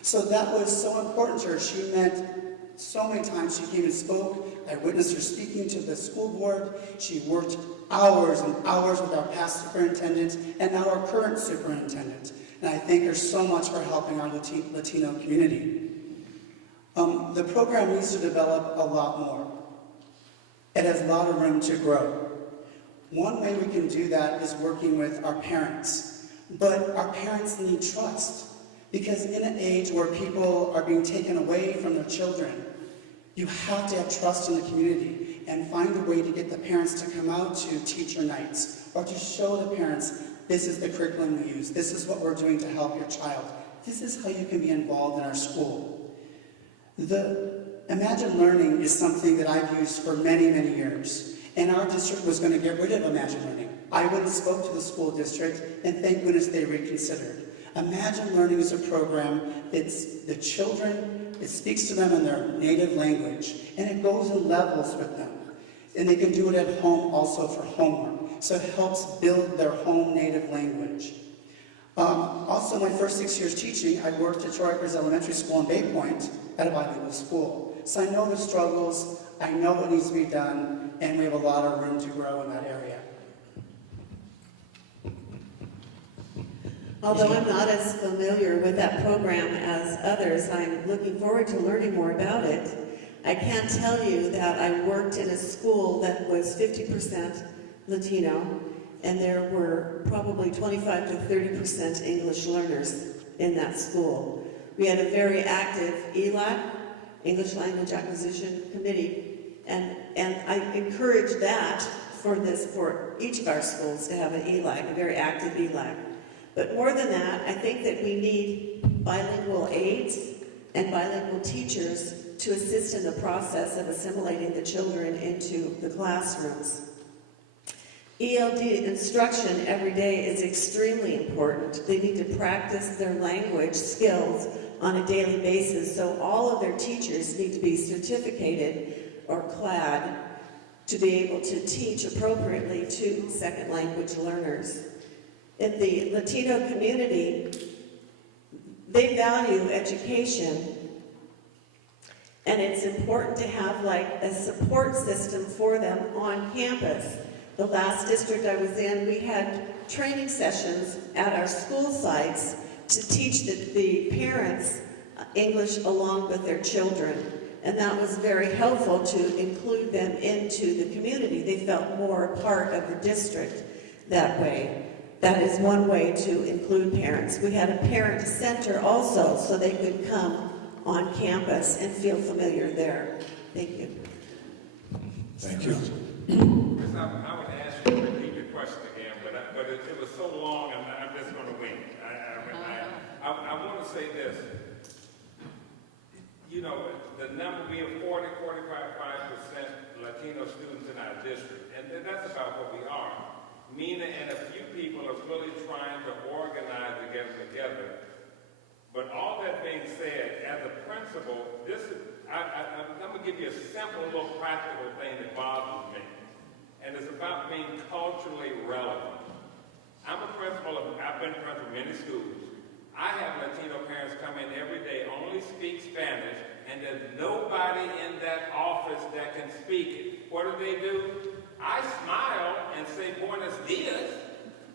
So that was so important to her. She met so many times. She came and spoke. I witnessed her speaking to the school board. She worked hours and hours with our past superintendent and now our current superintendent. And I thank her so much for helping our Latino community. The program needs to develop a lot more. It has a lot of room to grow. One way we can do that is working with our parents. But our parents need trust, because in an age where people are being taken away from their children, you have to have trust in the community and find a way to get the parents to come out to teacher nights or to show the parents, this is the curriculum we use, this is what we're doing to help your child, this is how you can be involved in our school. The Imagine Learning is something that I've used for many, many years, and our district was going to get rid of Imagine Learning. I went and spoke to the school district, and thank goodness they reconsidered. Imagine Learning is a program that's the children, it speaks to them in their native language, and it goes in levels with them. And they can do it at home also for homework, so it helps build their home native language. Also, my first 6 years teaching, I worked at Troy Acres Elementary School in Bay Point at a bilingual school. So I know the struggles, I know what needs to be done, and we have a lot of room to grow in that area. Although I'm not as familiar with that program as others, I'm looking forward to learning more about it. I can tell you that I worked in a school that was 50% Latino, and there were probably 25 to 30% English learners in that school. We had a very active ELAC, English Language Acquisition Committee, and I encourage that for each of our schools to have an ELAC, a very active ELAC. But more than that, I think that we need bilingual aides and bilingual teachers to assist in the process of assimilating the children into the classrooms. ELD instruction every day is extremely important. They need to practice their language skills on a daily basis, so all of their teachers need to be certificated or clad to be able to teach appropriately to second language learners. In the Latino community, they value education, and it's important to have like a support system for them on campus. The last district I was in, we had training sessions at our school sites to teach the parents English along with their children. And that was very helpful to include them into the community. They felt more a part of the district that way. That is one way to include parents. We had a parent center also, so they could come on campus and feel familiar there. Thank you. Thank you. Chris, I would ask you to repeat your question again, but it was so long, I'm just going to wait. I want to say this. You know, the number, we have 45% Latino students in our district, and that's about what we are. Mina and a few people are really trying to organize to get them together. But all that being said, as a principal, I'm going to give you a simple little practical thing that bothers me. And it's about being culturally relevant. I'm a principal, I've been principal of many schools. I have Latino parents come in every day, only speak Spanish, and there's nobody in that office that can speak it. What do? I smile and say buenos dias,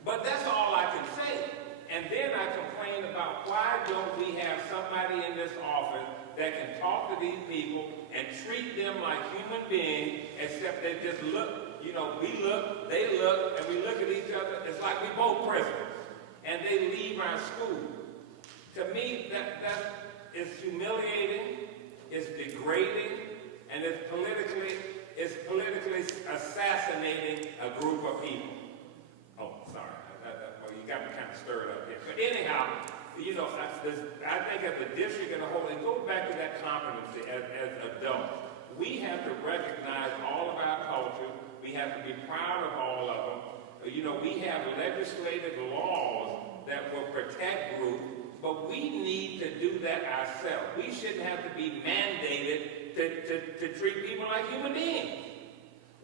but that's all I can say. And then I complain about why don't we have somebody in this office that can talk to these people and treat them like human beings, except they just look, we look, they look, and we look at each other. It's like we both prisoners, and they leave our school. To me, that is humiliating, it's degrading, and it's politically assassinating a group of people. Oh, sorry. Well, you got me kind of stirred up here. But anyhow, I think as a district and a whole, and go back to that competency as adults, we have to recognize all of our culture. We have to be proud of all of them. We have legislative laws that will protect groups, but we need to do that ourselves. We shouldn't have to be mandated to treat people like human beings.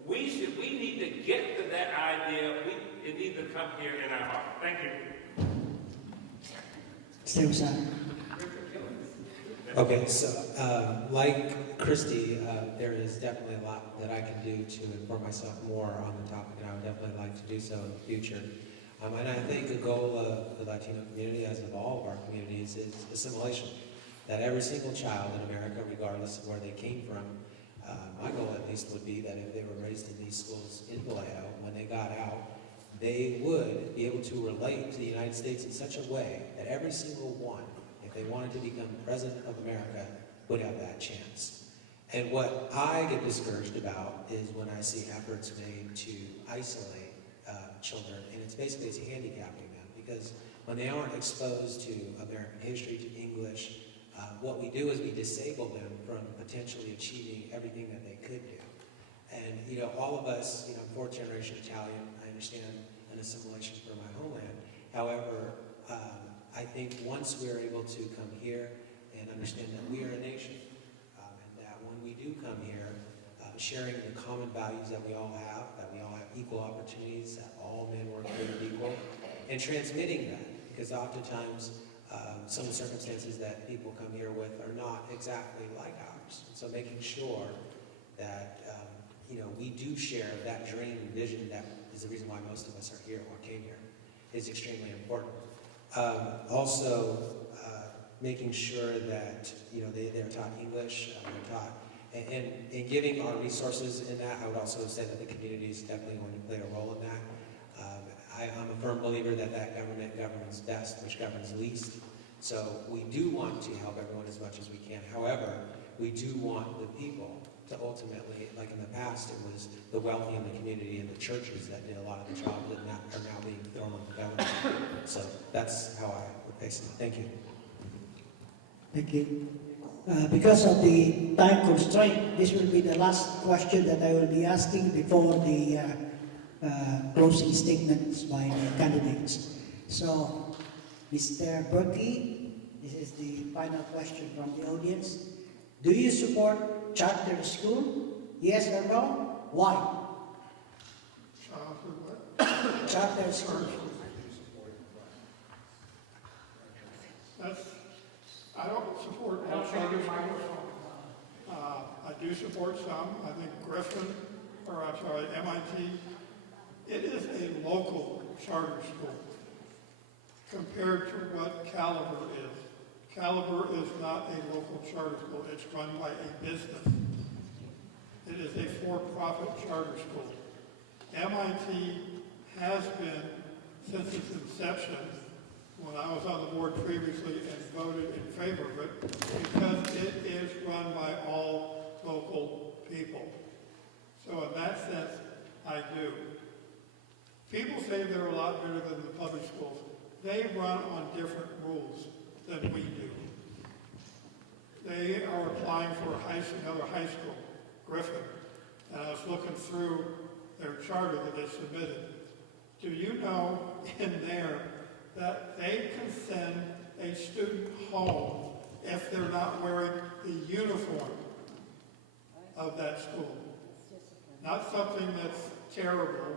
We need to get to that idea. It needs to come here in our heart. Thank you. Mr. Usano. Okay, so like Christy, there is definitely a lot that I can do to inform myself more on the topic, and I would definitely like to do so in the future. And I think the goal of the Latino community, as of all of our communities, is assimilation. That every single child in America, regardless of where they came from, my goal at least would be that if they were raised in these schools in Vallejo, when they got out, they would be able to relate to the United States in such a way that every single one, if they wanted to become president of America, would have that chance. And what I get discouraged about is when I see efforts made to isolate children, and it's handicapping them, because when they aren't exposed to American history, to English, what we do is we disable them from potentially achieving everything that they could do. And all of us, fourth generation Italian, I understand an assimilation for my homeland. However, I think once we're able to come here and understand that we are a nation, and that when we do come here, sharing the common values that we all have equal opportunities, that all men were created equal, and transmitting that, because oftentimes some of the circumstances that people come here with are not exactly like ours. So making sure that we do share that dream and vision that is the reason why most of us are here or came here is extremely important. Also, making sure that they're taught English, they're taught, and giving our resources in that. I would also say that the community is definitely going to play a role in that. I'm a firm believer that government governs best, which governs least. So we do want to help everyone as much as we can. However, we do want the people to ultimately, like in the past, it was the wealthy in the community and the churches that did a lot of the jobs that are now being thrown on the government. So that's how I would face it. Thank you. Thank you. Because of the time constraint, this will be the last question that I will be asking before the closing statements by the candidates. So, Mr. Berkey, this is the final question from the audience. Do you support charter school? Yes or no? Why? Charter school. I don't support all charter schools. I do support some. I think MIT, it is a local charter school compared to what Caliber is. Caliber is not a local charter school. It's run by a business. It is a for-profit charter school. MIT has been, since its inception, when I was on the board previously and voted in favor of it, because it is run by all local people. So in that sense, I do. People say they're a lot better than the public schools. They run on different rules than we do. They are applying for another high school, Griffin, and I was looking through their charter that they submitted. Do you know in there that they can send a student home if they're not wearing the uniform of that school? Not something that's terrible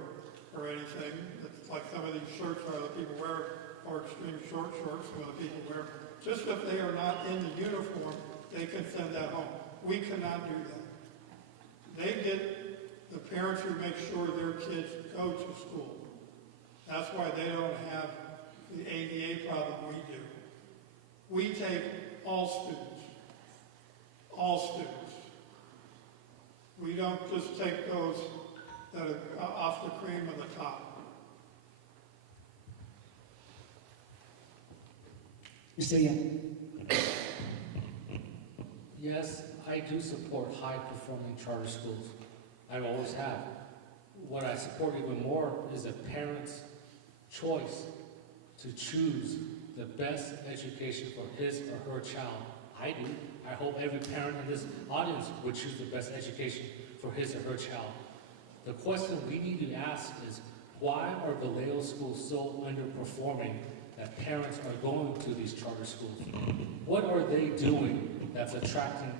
or anything, it's like some of these shirts are that people wear, or extreme short shorts some other people wear. Just if they are not in the uniform, they can send that home. We cannot do that. They get the parents who make sure their kids go to school. That's why they don't have the ADA problem we do. We take all students. All students. We don't just take those that are off the cream of the top. Mr. Yan. Yes, I do support high-performing charter schools. I always have. What I support even more is a parent's choice to choose the best education for his or her child. I do. I hope every parent in this audience would choose the best education for his or her child. The question we need to ask is, why are Vallejo schools so underperforming that parents are going to these charter schools? What are they doing that's attracting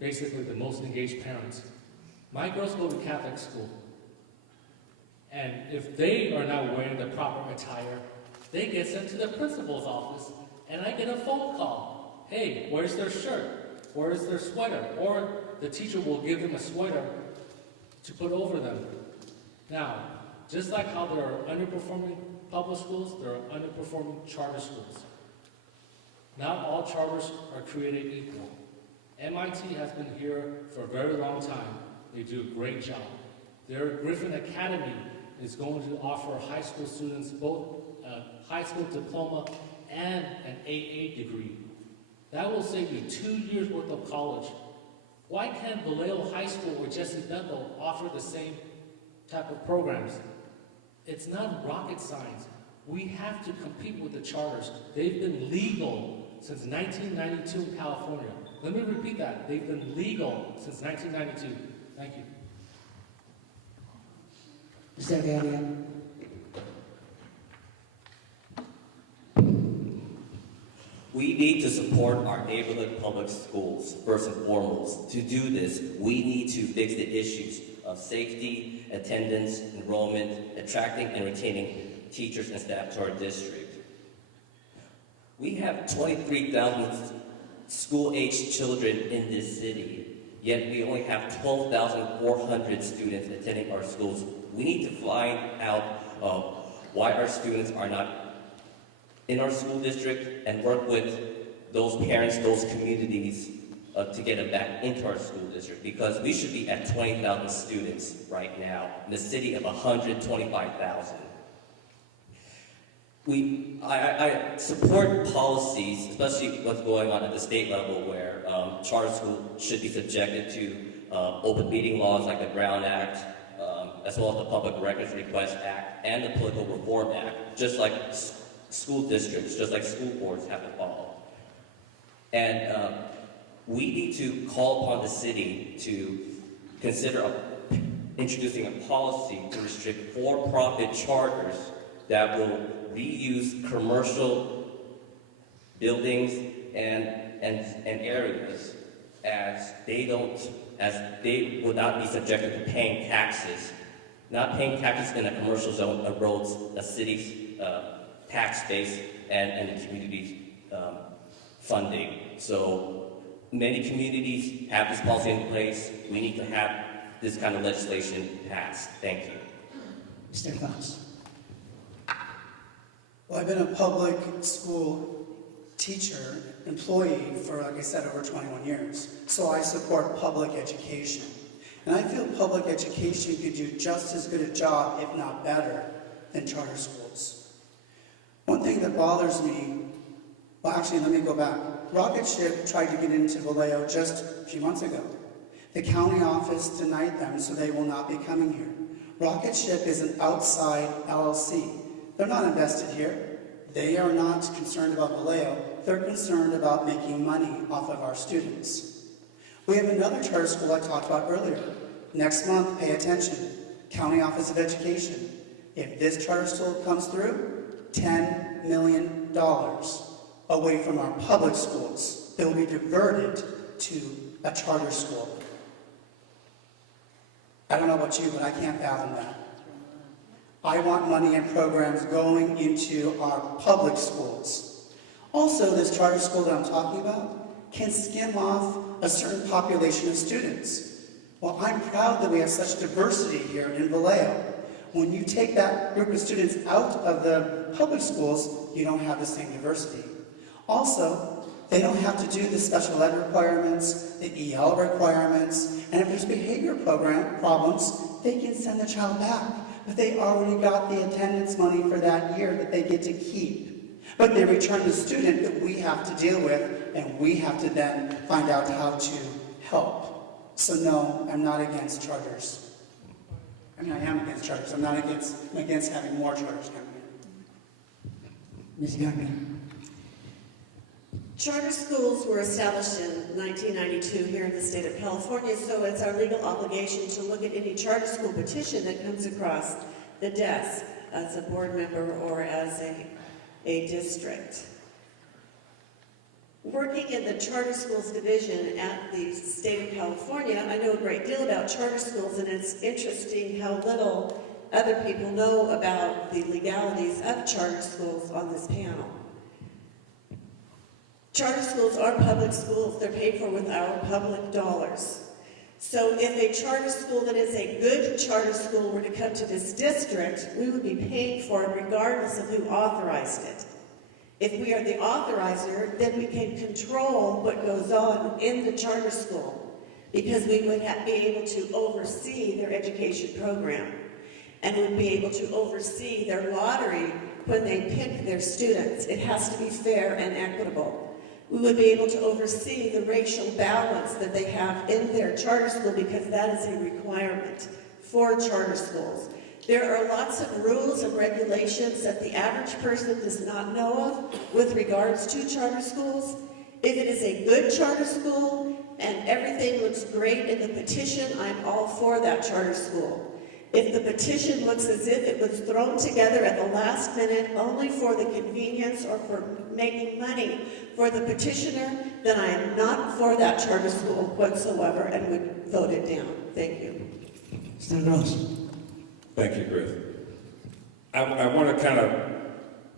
basically the most engaged parents? My girls go to Catholic school, and if they are not wearing the proper attire, they get sent to the principal's office, and I get a phone call. Hey, where's their shirt? Where's their sweater? Or the teacher will give them a sweater to put over them. Now, just like how there are underperforming public schools, there are underperforming charter schools. Not all charters are created equal. MIT has been here for a very long time. They do a great job. Their Griffin Academy is going to offer high school students both a high school diploma and an AA degree. That will save you 2 years worth of college. Why can't Vallejo High School or Jesse Bethel offer the same type of programs? It's not rocket science. We have to compete with the charters. They've been legal since 1992 in California. Let me repeat that. They've been legal since 1992. Thank you. Mr. Garian. We need to support our neighborhood public schools, first and foremost. To do this, we need to fix the issues of safety, attendance, enrollment, attracting and retaining teachers and staff to our district. We have 23,000 school-aged children in this city, yet we only have 12,400 students attending our schools. We need to find out why our students are not in our school district and work with those parents, those communities to get them back into our school district, because we should be at 20,000 students right now in a city of 125,000. I support policies, especially what's going on at the state level, where charter schools should be subjected to open meeting laws like the Brown Act, as well as the Public Records Request Act and the Political Reform Act, just like school districts, just like school boards have to follow. And we need to call upon the city to consider introducing a policy to restrict for-profit charters that will reuse commercial buildings and areas as they would not be subjected to paying taxes. Not paying taxes in a commercial zone erodes a city's tax base and the community's funding. So many communities have this policy in place. We need to have this kind of legislation passed. Thank you. Mr. Fox. Well, I've been a public school teacher, employee for, like I said, over 21 years. So I support public education. And I feel public education could do just as good a job, if not better, than charter schools. One thing that bothers me, well, actually, let me go back. Rocket Ship tried to get into Vallejo just a few months ago. The county office denied them, so they will not be coming here. Rocket Ship is an outside LLC. They're not invested here. They are not concerned about Vallejo. They're concerned about making money off of our students. We have another charter school I talked about earlier. Next month, pay attention. County Office of Education. If this charter school comes through, $10 million away from our public schools that will be diverted to a charter school. I don't know about you, but I can't fathom that. I want money and programs going into our public schools. Also, this charter school that I'm talking about can skim off a certain population of students. Well, I'm proud that we have such diversity here in Vallejo. When you take that group of students out of the public schools, you don't have the same diversity. Also, they don't have to do the special ed requirements, the EL requirements, and if there's behavior problems, they can send the child back. But they already got the attendance money for that year that they get to keep. But they return the student that we have to deal with, and we have to then find out how to help. So no, I'm not against charters. I mean, I am against charters. I'm against having more charters coming in. Ms. Gardner. Charter schools were established in 1992 here in the state of California, so it's our legal obligation to look at any charter school petition that comes across the desk as a board member or as a district. Working in the charter schools division at the state of California, I know a great deal about charter schools, and it's interesting how little other people know about the legalities of charter schools on this panel. Charter schools are public schools. They're paid for with our public dollars. So if a charter school that is a good charter school were to come to this district, we would be paying for it regardless of who authorized it. If we are the authorizer, then we can control what goes on in the charter school because we would be able to oversee their education program and would be able to oversee their lottery when they pick their students. It has to be fair and equitable. We would be able to oversee the racial balance that they have in their charter school because that is a requirement for charter schools. There are lots of rules and regulations that the average person does not know of with regards to charter schools. If it is a good charter school and everything looks great in the petition, I'm all for that charter school. If the petition looks as if it was thrown together at the last minute only for the convenience or for making money for the petitioner, then I am not for that charter school whatsoever and would vote it down. Thank you. Mr. Gross. Thank you, Chris. I want to kind of,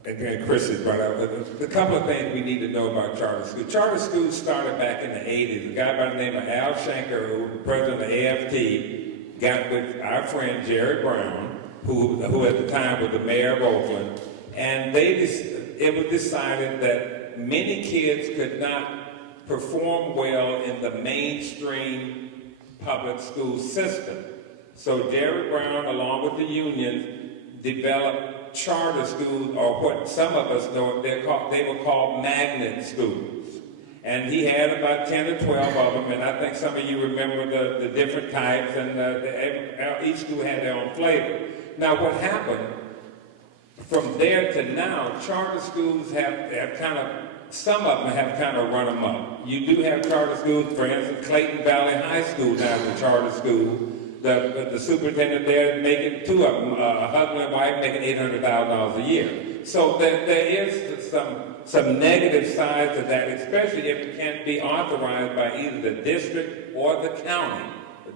again, Chris has brought up a couple of things we need to know about charter schools. Charter schools started back in the 80s. A guy by the name of Al Shanker, who was president of AFT, got with our friend Jerry Brown, who at the time was the mayor of Oakland, and it was decided that many kids could not perform well in the mainstream public school system. So Jerry Brown, along with the unions, developed charter schools, or what some of us know, they were called magnet schools. And he had about 10 or 12 of them, and I think some of you remember the different types, and each school had their own flavor. Now what happened, from there to now, charter schools have kind of, some of them have kind of run amok. You do have charter schools, for instance, Clayton Valley High School now is a charter school. The superintendent there making two of them, a husband and wife making $800,000 a year. So there is some negative sides to that, especially if it can't be authorized by either the district or the county,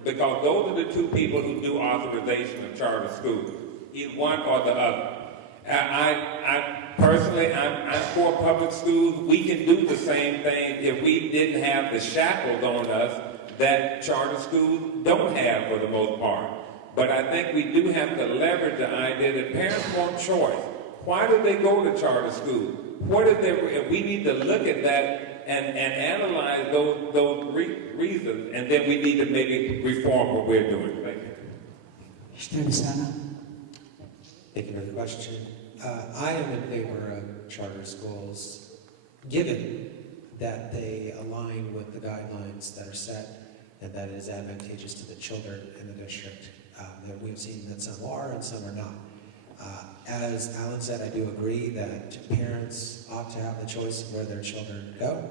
because those are the two people who do authorization of charter schools, either one or the other. I personally, I'm for public schools. We can do the same thing if we didn't have the shackles on us that charter schools don't have for the most part. But I think we do have to leverage the idea that parents want choice. Why do they go to charter school? What is there? We need to look at that and analyze those reasons, and then we need to maybe reform what we're doing. Thank you. Mr. Solano. Thank you for the question. I am in favor of charter schools, given that they align with the guidelines that are set and that it is advantageous to the children in the district. That we've seen that some are and some are not. As Alan said, I do agree that parents ought to have the choice of where their children go.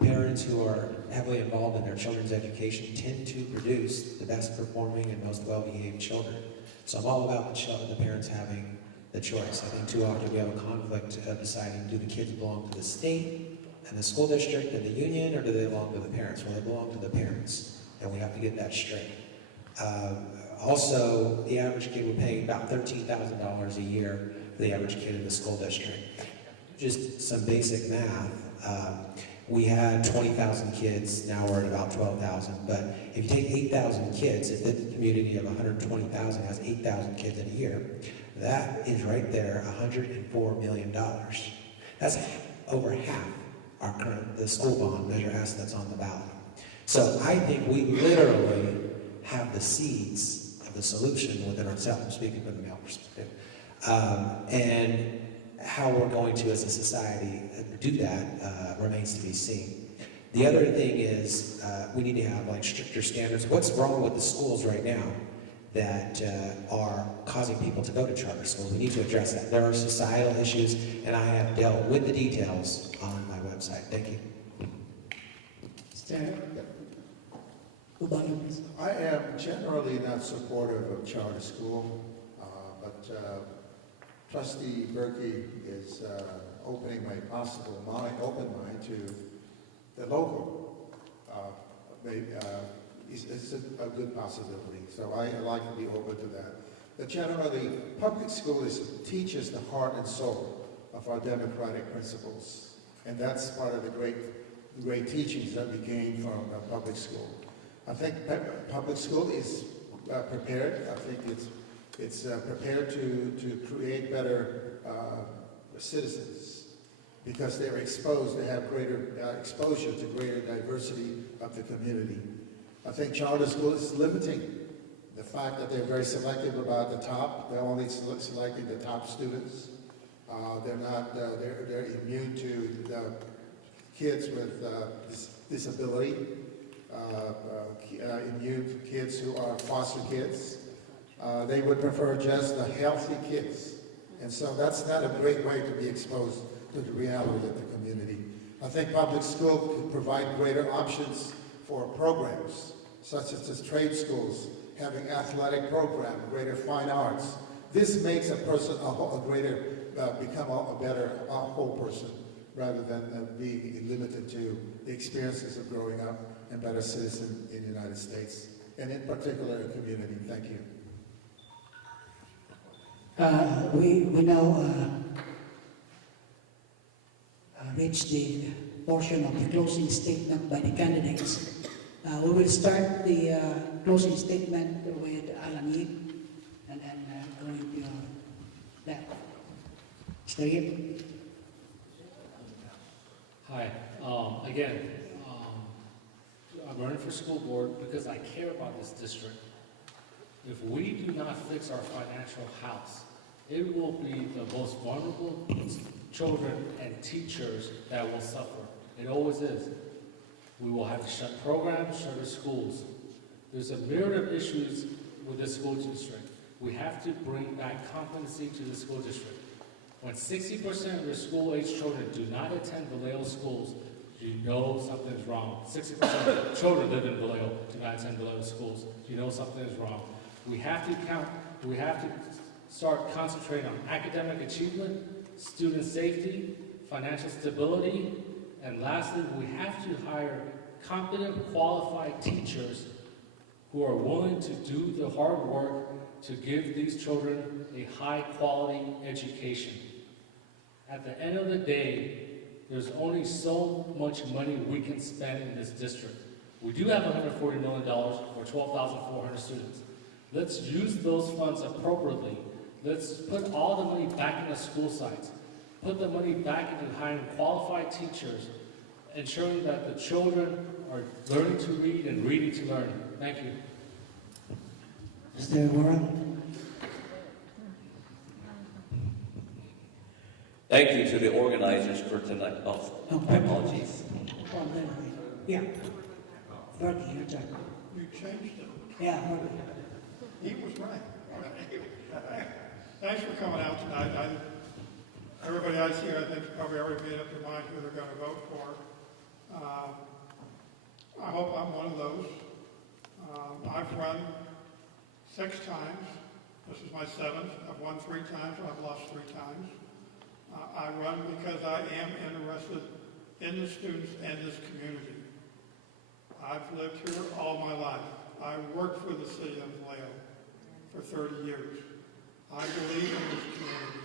Parents who are heavily involved in their children's education tend to produce the best performing and most well-behaved children. So I'm all about the parents having the choice. I think too often we have a conflict of deciding, do the kids belong to the state and the school district and the union, or do they belong to the parents? Well, they belong to the parents, and we have to get that straight. Also, the average kid would pay about $13,000 a year for the average kid in the school district. Just some basic math. We had 20,000 kids, now we're at about 12,000. But if you take 8,000 kids, if the community of 120,000 has 8,000 kids in a year, that is right there, $104 million. That's over half the school bond measure assets on the ballot. So I think we literally have the seeds of the solution within ourselves, speaking from the male perspective. And how we're going to, as a society, do that remains to be seen. The other thing is we need to have like stricter standards. What's wrong with the schools right now that are causing people to go to charter schools? We need to address that. There are societal issues, and I have dealt with the details on my website. Thank you. I am generally not supportive of charter school, but Trustee Berkey is opening my possible open mind to the local. It's a good possibility, so I like to be open to that. But generally, public school teaches the heart and soul of our democratic principles, and that's part of the great teachings that we gain from public school. I think public school is prepared. I think it's prepared to create better citizens because they're exposed. They have greater exposure to greater diversity of the community. I think charter school is limiting the fact that they're very selective about the top. They're only selecting the top students. They're immune to the kids with disability, immune to kids who are foster kids. They would prefer just the healthy kids. And so that's not a great way to be exposed to the reality of the community. I think public school could provide greater options for programs, such as trade schools, having athletic program, greater fine arts. This makes a person become a better whole person, rather than being limited to the experiences of growing up and better citizen in the United States, and in particular in community. Thank you. We now reach the portion of the closing statement by the candidates. We will start the closing statement with Alan Yip, and then going to your left. Mr. Yip. Hi. Again, I'm running for school board because I care about this district. If we do not fix our financial house, it will be the most vulnerable children and teachers that will suffer. It always is. We will have to shut programs, shut our schools. There's a myriad of issues with the school district. We have to bring back competency to the school district. When 60% of your school-age children do not attend Vallejo schools, you know something's wrong. 60% of children live in Vallejo do not attend Vallejo schools. You know something is wrong. We have to start concentrating on academic achievement, student safety, financial stability, and lastly, we have to hire competent, qualified teachers who are willing to do the hard work to give these children a high-quality education. At the end of the day, there's only so much money we can spend in this district. We do have $140 million for 12,400 students. Let's use those funds appropriately. Let's put all the money back into school sites. Put the money back into hiring qualified teachers, ensuring that the children are learning to read and reading to learn. Thank you. Mr. Warren. Thank you to the organizers for tonight. Oh, my apologies. Yeah. Berkey, your turn. You changed it. Yeah, Berkey. He was right. Thanks for coming out tonight. Everybody I see, I think, probably already made up their mind who they're going to vote for. I hope I'm one of those. I've run 6 times This is my seventh. I've won 3 times, I've lost 3 times. I run because I am interested in the students and this community. I've lived here all my life. I worked for the city of Vallejo for 30 years. I believe in this community.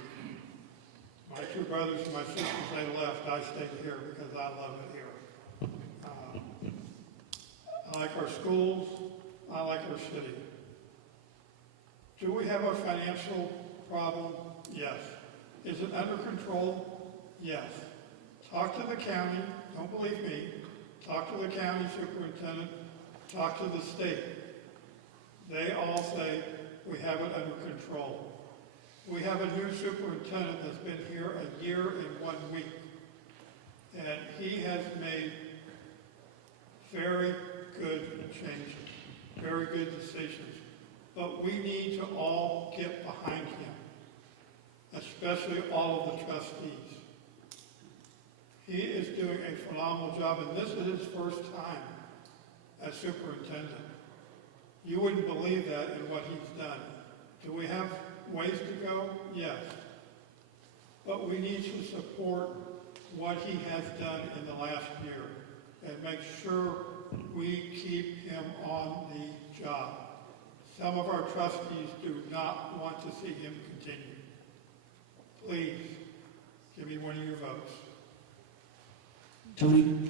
My 2 brothers and my sisters, they left. I stayed here because I love it here. I like our schools. I like our city. Do we have a financial problem? Yes. Is it under control? Yes. Talk to the county. Don't believe me. Talk to the county superintendent. Talk to the state. They all say we have it under control. We have a new superintendent that's been here a year and 1 week. And he has made very good changes, very good decisions. But we need to all get behind him, especially all of the trustees. He is doing a phenomenal job, and this is his first time as superintendent. You wouldn't believe that in what he's done. Do we have ways to go? Yes. But we need to support what he has done in the last year and make sure we keep him on the job. Some of our trustees do not want to see him continue. Please, give me one of your votes. Tony?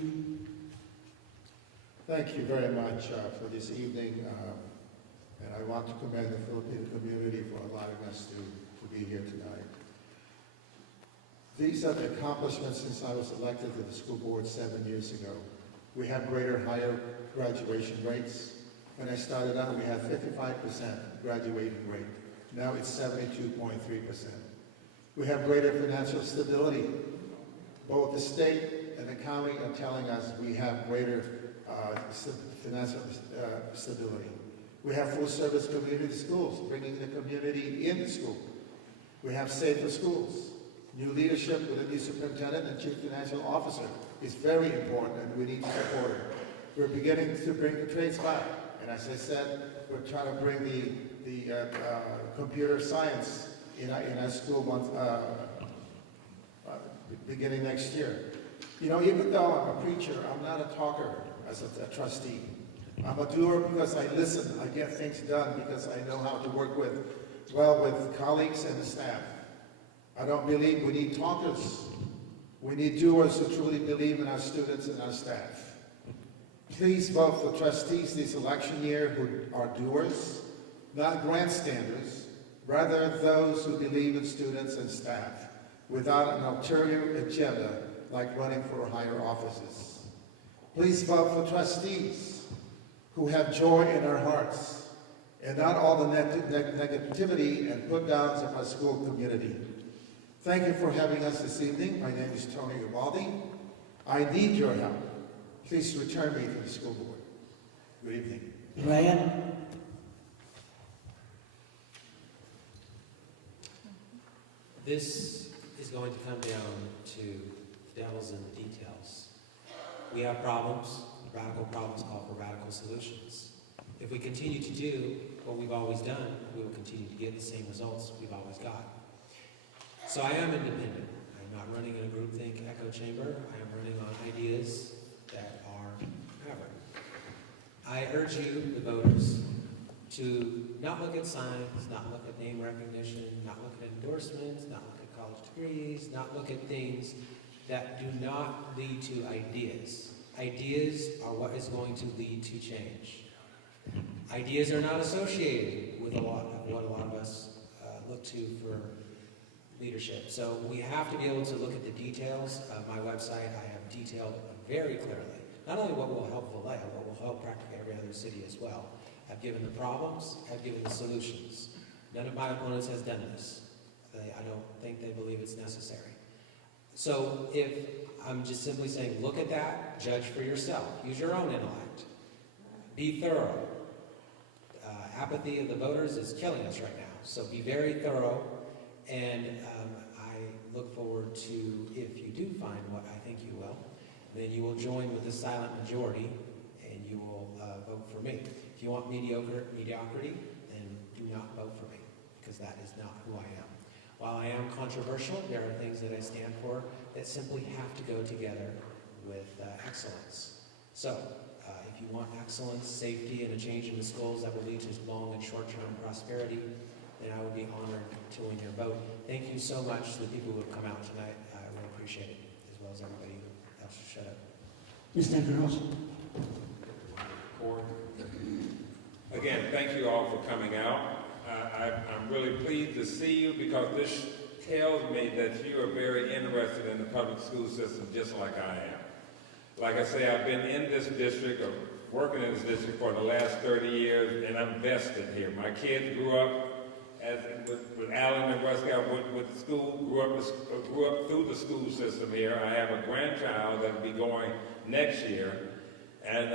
Thank you very much for this evening, and I want to commend the Filipino community for allowing us to be here tonight. These are the accomplishments since I was elected to the school board 7 years ago. We have higher graduation rates. When I started out, we had 55% graduating rate. Now it's 72.3%. We have greater financial stability. Both the state and the county are telling us we have greater financial stability. We have full-service community schools, bringing the community in the school. We have safer schools. New leadership with a new superintendent and chief financial officer is very important, and we need to support it. We're beginning to bring the trades back, and as I said, we're trying to bring the computer science in our school beginning next year. You know, even though I'm a preacher, I'm not a talker as a trustee. I'm a doer because I listen. I get things done because I know how to work with colleagues and the staff. I don't believe we need talkers. We need doers who truly believe in our students and our staff. Please vote for trustees this election year who are doers, not grandstanders, rather those who believe in students and staff without an ulterior agenda like running for higher offices. Please vote for trustees who have joy in their hearts and not all the negativity and put-downs of our school community. Thank you for having us this evening. My name is Tony Ubaldi. I need your help. Please return me to the school board. Good evening. Ryan? This is going to come down to the devil's in the details. We have problems. Radical problems call for radical solutions. If we continue to do what we've always done, we will continue to get the same results we've always got. So I am independent. I'm not running in a groupthink echo chamber. I am running on ideas that are covered. I urge you, the voters, to not look at signs, not look at name recognition, not look at endorsements, not look at college degrees, not look at things that do not lead to ideas. Ideas are what is going to lead to change. Ideas are not associated with a lot of what a lot of us look to for leadership. So we have to be able to look at the details. My website, I have detailed very clearly, not only what will help Vallejo, but will help practically every other city as well. I've given the problems, I've given the solutions. None of my opponents has done this. I don't think they believe it's necessary. So if I'm just simply saying, look at that, judge for yourself. Use your own intellect. Be thorough. Apathy of the voters is killing us right now. So be very thorough. And I look forward to, if you do find what I think you will, then you will join with the silent majority and you will vote for me. If you want mediocrity, then do not vote for me, because that is not who I am. While I am controversial, there are things that I stand for that simply have to go together with excellence. So, if you want excellence, safety, and a change in the schools that will lead to long and short-term prosperity, then I would be honored to win your vote. Thank you so much to the people who have come out tonight. I really appreciate it, as well as everybody else who showed up. Mr. Gross. Again, thank you all for coming out. I'm really pleased to see you because this tells me that you are very interested in the public school system just like I am. Like I say, I've been in this district or working in this district for the last 30 years and I'm vested here. My kids grew up with Allen and Westcott with school, grew up through the school system here. I have a grandchild that will be going next year. And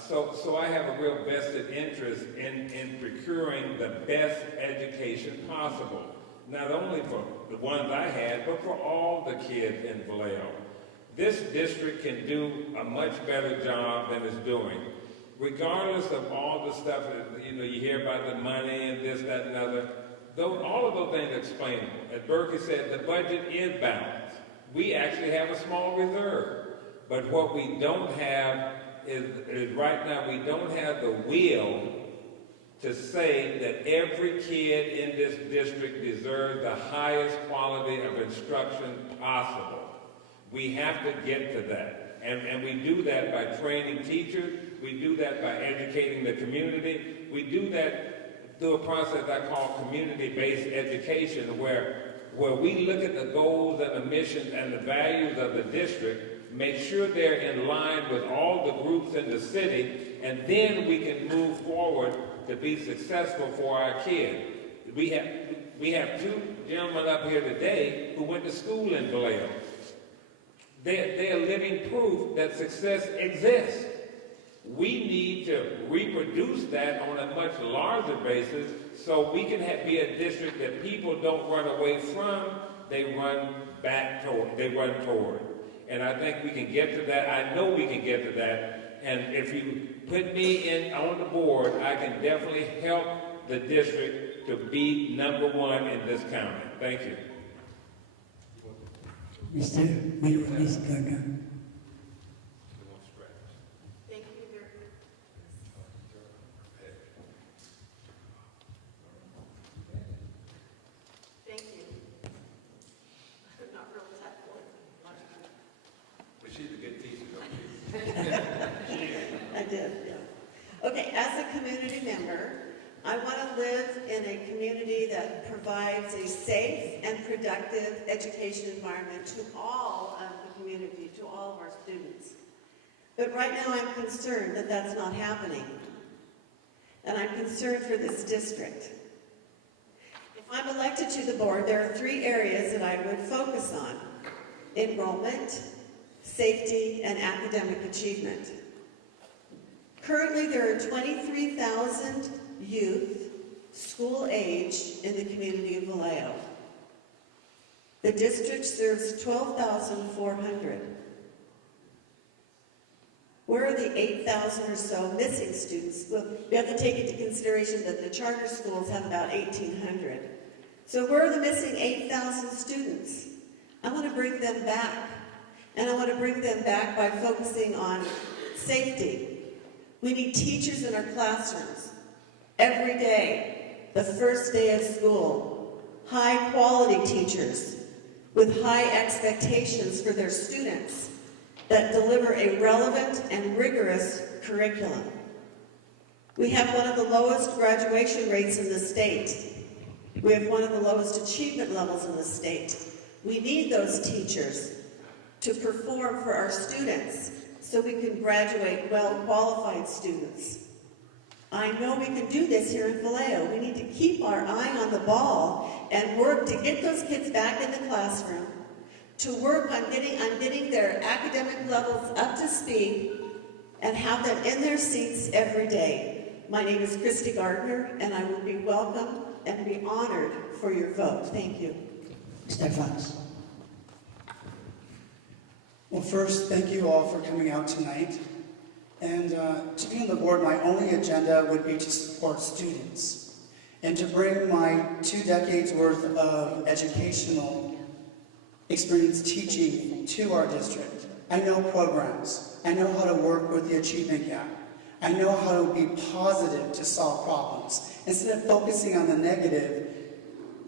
so I have a real vested interest in procuring the best education possible, not only for the ones I had, but for all the kids in Vallejo. This district can do a much better job than it's doing, regardless of all the stuff that you hear about the money and this, that, and other. All of those things are explainable. As Berkey said, the budget is balanced. We actually have a small reserve, but what we don't have is right now we don't have the will to say that every kid in this district deserves the highest quality of instruction possible. We have to get to that. And we do that by training teachers. We do that by educating the community. We do that through a process I call community-based education, where we look at the goals and the missions and the values of the district, make sure they're in line with all the groups in the city, and then we can move forward to be successful for our kids. We have two gentlemen up here today who went to school in Vallejo. They're living proof that success exists. We need to reproduce that on a much larger basis so we can be a district that people don't run away from, they run toward. And I think we can get to that. I know we can get to that. And if you put me on the board, I can definitely help the district to be #1 in this county. Thank you. Mr. Ms. Gardner. Thank you very much. Thank you. I'm not real tactful. But she's a good teacher, don't she? I did, yeah. Okay, as a community member, I want to live in a community that provides a safe and productive education environment to all of the community, to all of our students. But right now I'm concerned that that's not happening. And I'm concerned for this district. If I'm elected to the board, there are 3 areas that I would focus on: enrollment, safety, and academic achievement. Currently, there are 23,000 youth school age in the community of Vallejo. The district serves 12,400. Where are the 8,000 or so missing students? Well, we have to take into consideration that the charter schools have about 1,800. So where are the missing 8,000 students? I want to bring them back. And I want to bring them back by focusing on safety. We need teachers in our classrooms every day, the first day of school. High quality teachers with high expectations for their students that deliver a relevant and rigorous curriculum. We have one of the lowest graduation rates in the state. We have one of the lowest achievement levels in the state. We need those teachers to perform for our students so we can graduate well-qualified students. I know we can do this here in Vallejo. We need to keep our eye on the ball and work to get those kids back in the classroom, to work on getting their academic levels up to speed, and have them in their seats every day. My name is Christy Gardner, and I will be welcome and be honored for your vote. Thank you. Mr. Fox. Well, first, thank you all for coming out tonight. And to be on the board, my only agenda would be to support students. and to bring my 2 decades worth of educational experience teaching to our district. I know programs. I know how to work with the achievement gap. I know how to be positive to solve problems. Instead of focusing on the negative,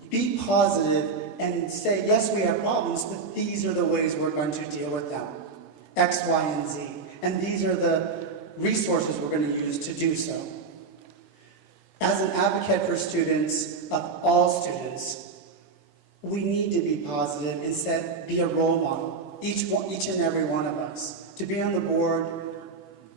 be positive and say, yes, we have problems, but these are the ways we're going to deal with them. X, Y, and Z. And these are the resources we're going to use to do so. As an advocate for students, of all students, we need to be positive and be a role model, each and every one of us. To be on the board,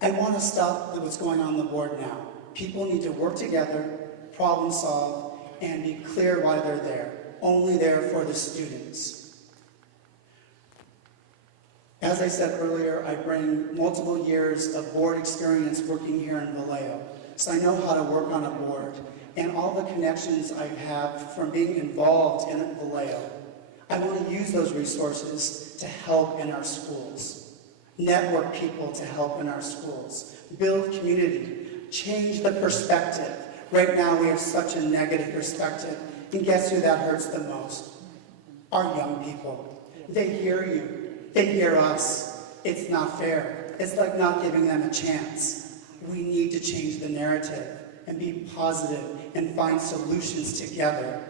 I want to stop what's going on the board now. People need to work together, problem solve, and be clear why they're there. Only there for the students. As I said earlier, I bring multiple years of board experience working here in Vallejo. So I know how to work on a board, and all the connections I have from being involved in Vallejo. I want to use those resources to help in our schools. Network people to help in our schools. Build community. Change the perspective. Right now we have such a negative perspective, and guess who that hurts the most? Our young people. They hear you. They hear us. It's not fair. It's like not giving them a chance. We need to change the narrative and be positive and find solutions together.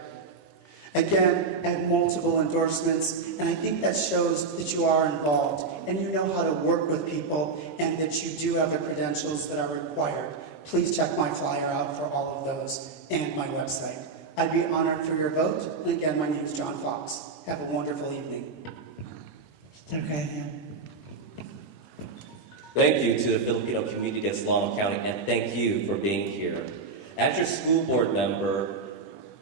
Again, I have multiple endorsements, and I think that shows that you are involved and you know how to work with people and that you do have the credentials that are required. Please check my flyer out for all of those and my website. I'd be honored for your vote. And again, my name is John Fox. Have a wonderful evening. Okay. Thank you to the Filipino community of Solano County, and thank you for being here. As your school board member,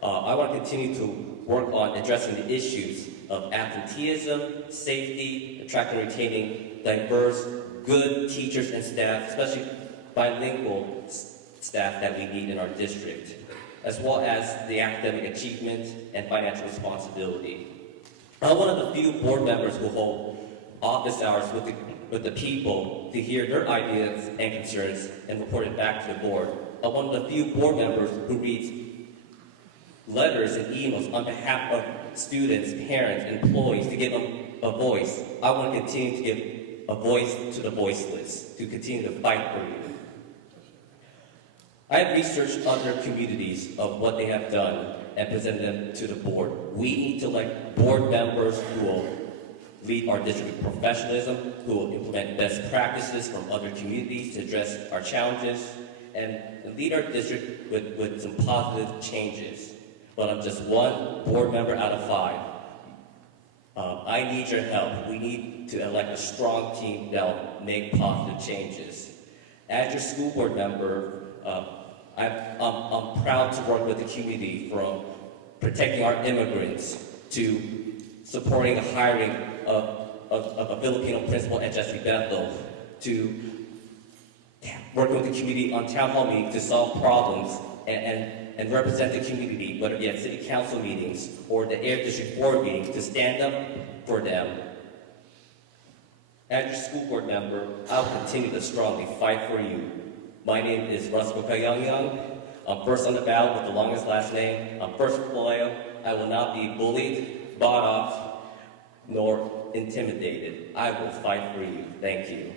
I want to continue to work on addressing the issues of absenteeism, safety, attracting and retaining diverse, good teachers and staff, especially bilingual staff that we need in our district, as well as the academic achievement and financial responsibility. I'm one of the few board members who hold office hours with the people to hear their ideas and concerns and report it back to the board. I'm one of the few board members who reads letters and emails on behalf of students, parents, employees to give them a voice. I want to continue to give a voice to the voiceless, to continue to fight for you. I have researched other communities of what they have done and presented them to the board. We need to elect board members who will lead our district with professionalism, who will implement best practices from other communities to address our challenges, and lead our district with some positive changes. But I'm just one board member out of 5. I need your help. We need to elect a strong team that will make positive changes. As your school board member, I'm proud to work with the community, from protecting our immigrants to supporting the hiring of a Filipino principal at Jesse Bethel, to working with the community on town hall meetings to solve problems and represent the community, whether it be at city council meetings or the Air District Board meetings, to stand up for them. As your school board member, I'll continue to strongly fight for you. My name is Russell Kayangyang. I'm first on the ballot with the longest last name. I'm first for Vallejo. I will not be bullied, bought off, nor intimidated. I will fight for you. Thank you.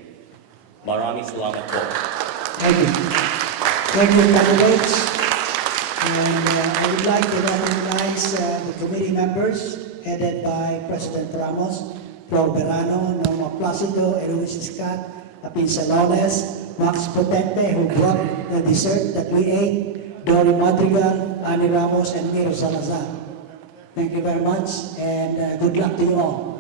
Maraming salamat po. Thank you. Thank you, candidates. And I would like to recognize the committee members headed by President Ramos, Flor Verano, Norma Placido, Eloise Scott, Apin Salones, Max Potente, who brought the dessert that we ate, Dory Madrigal, Ani Ramos, and Miro Salazar. Thank you very much, and good luck to you all.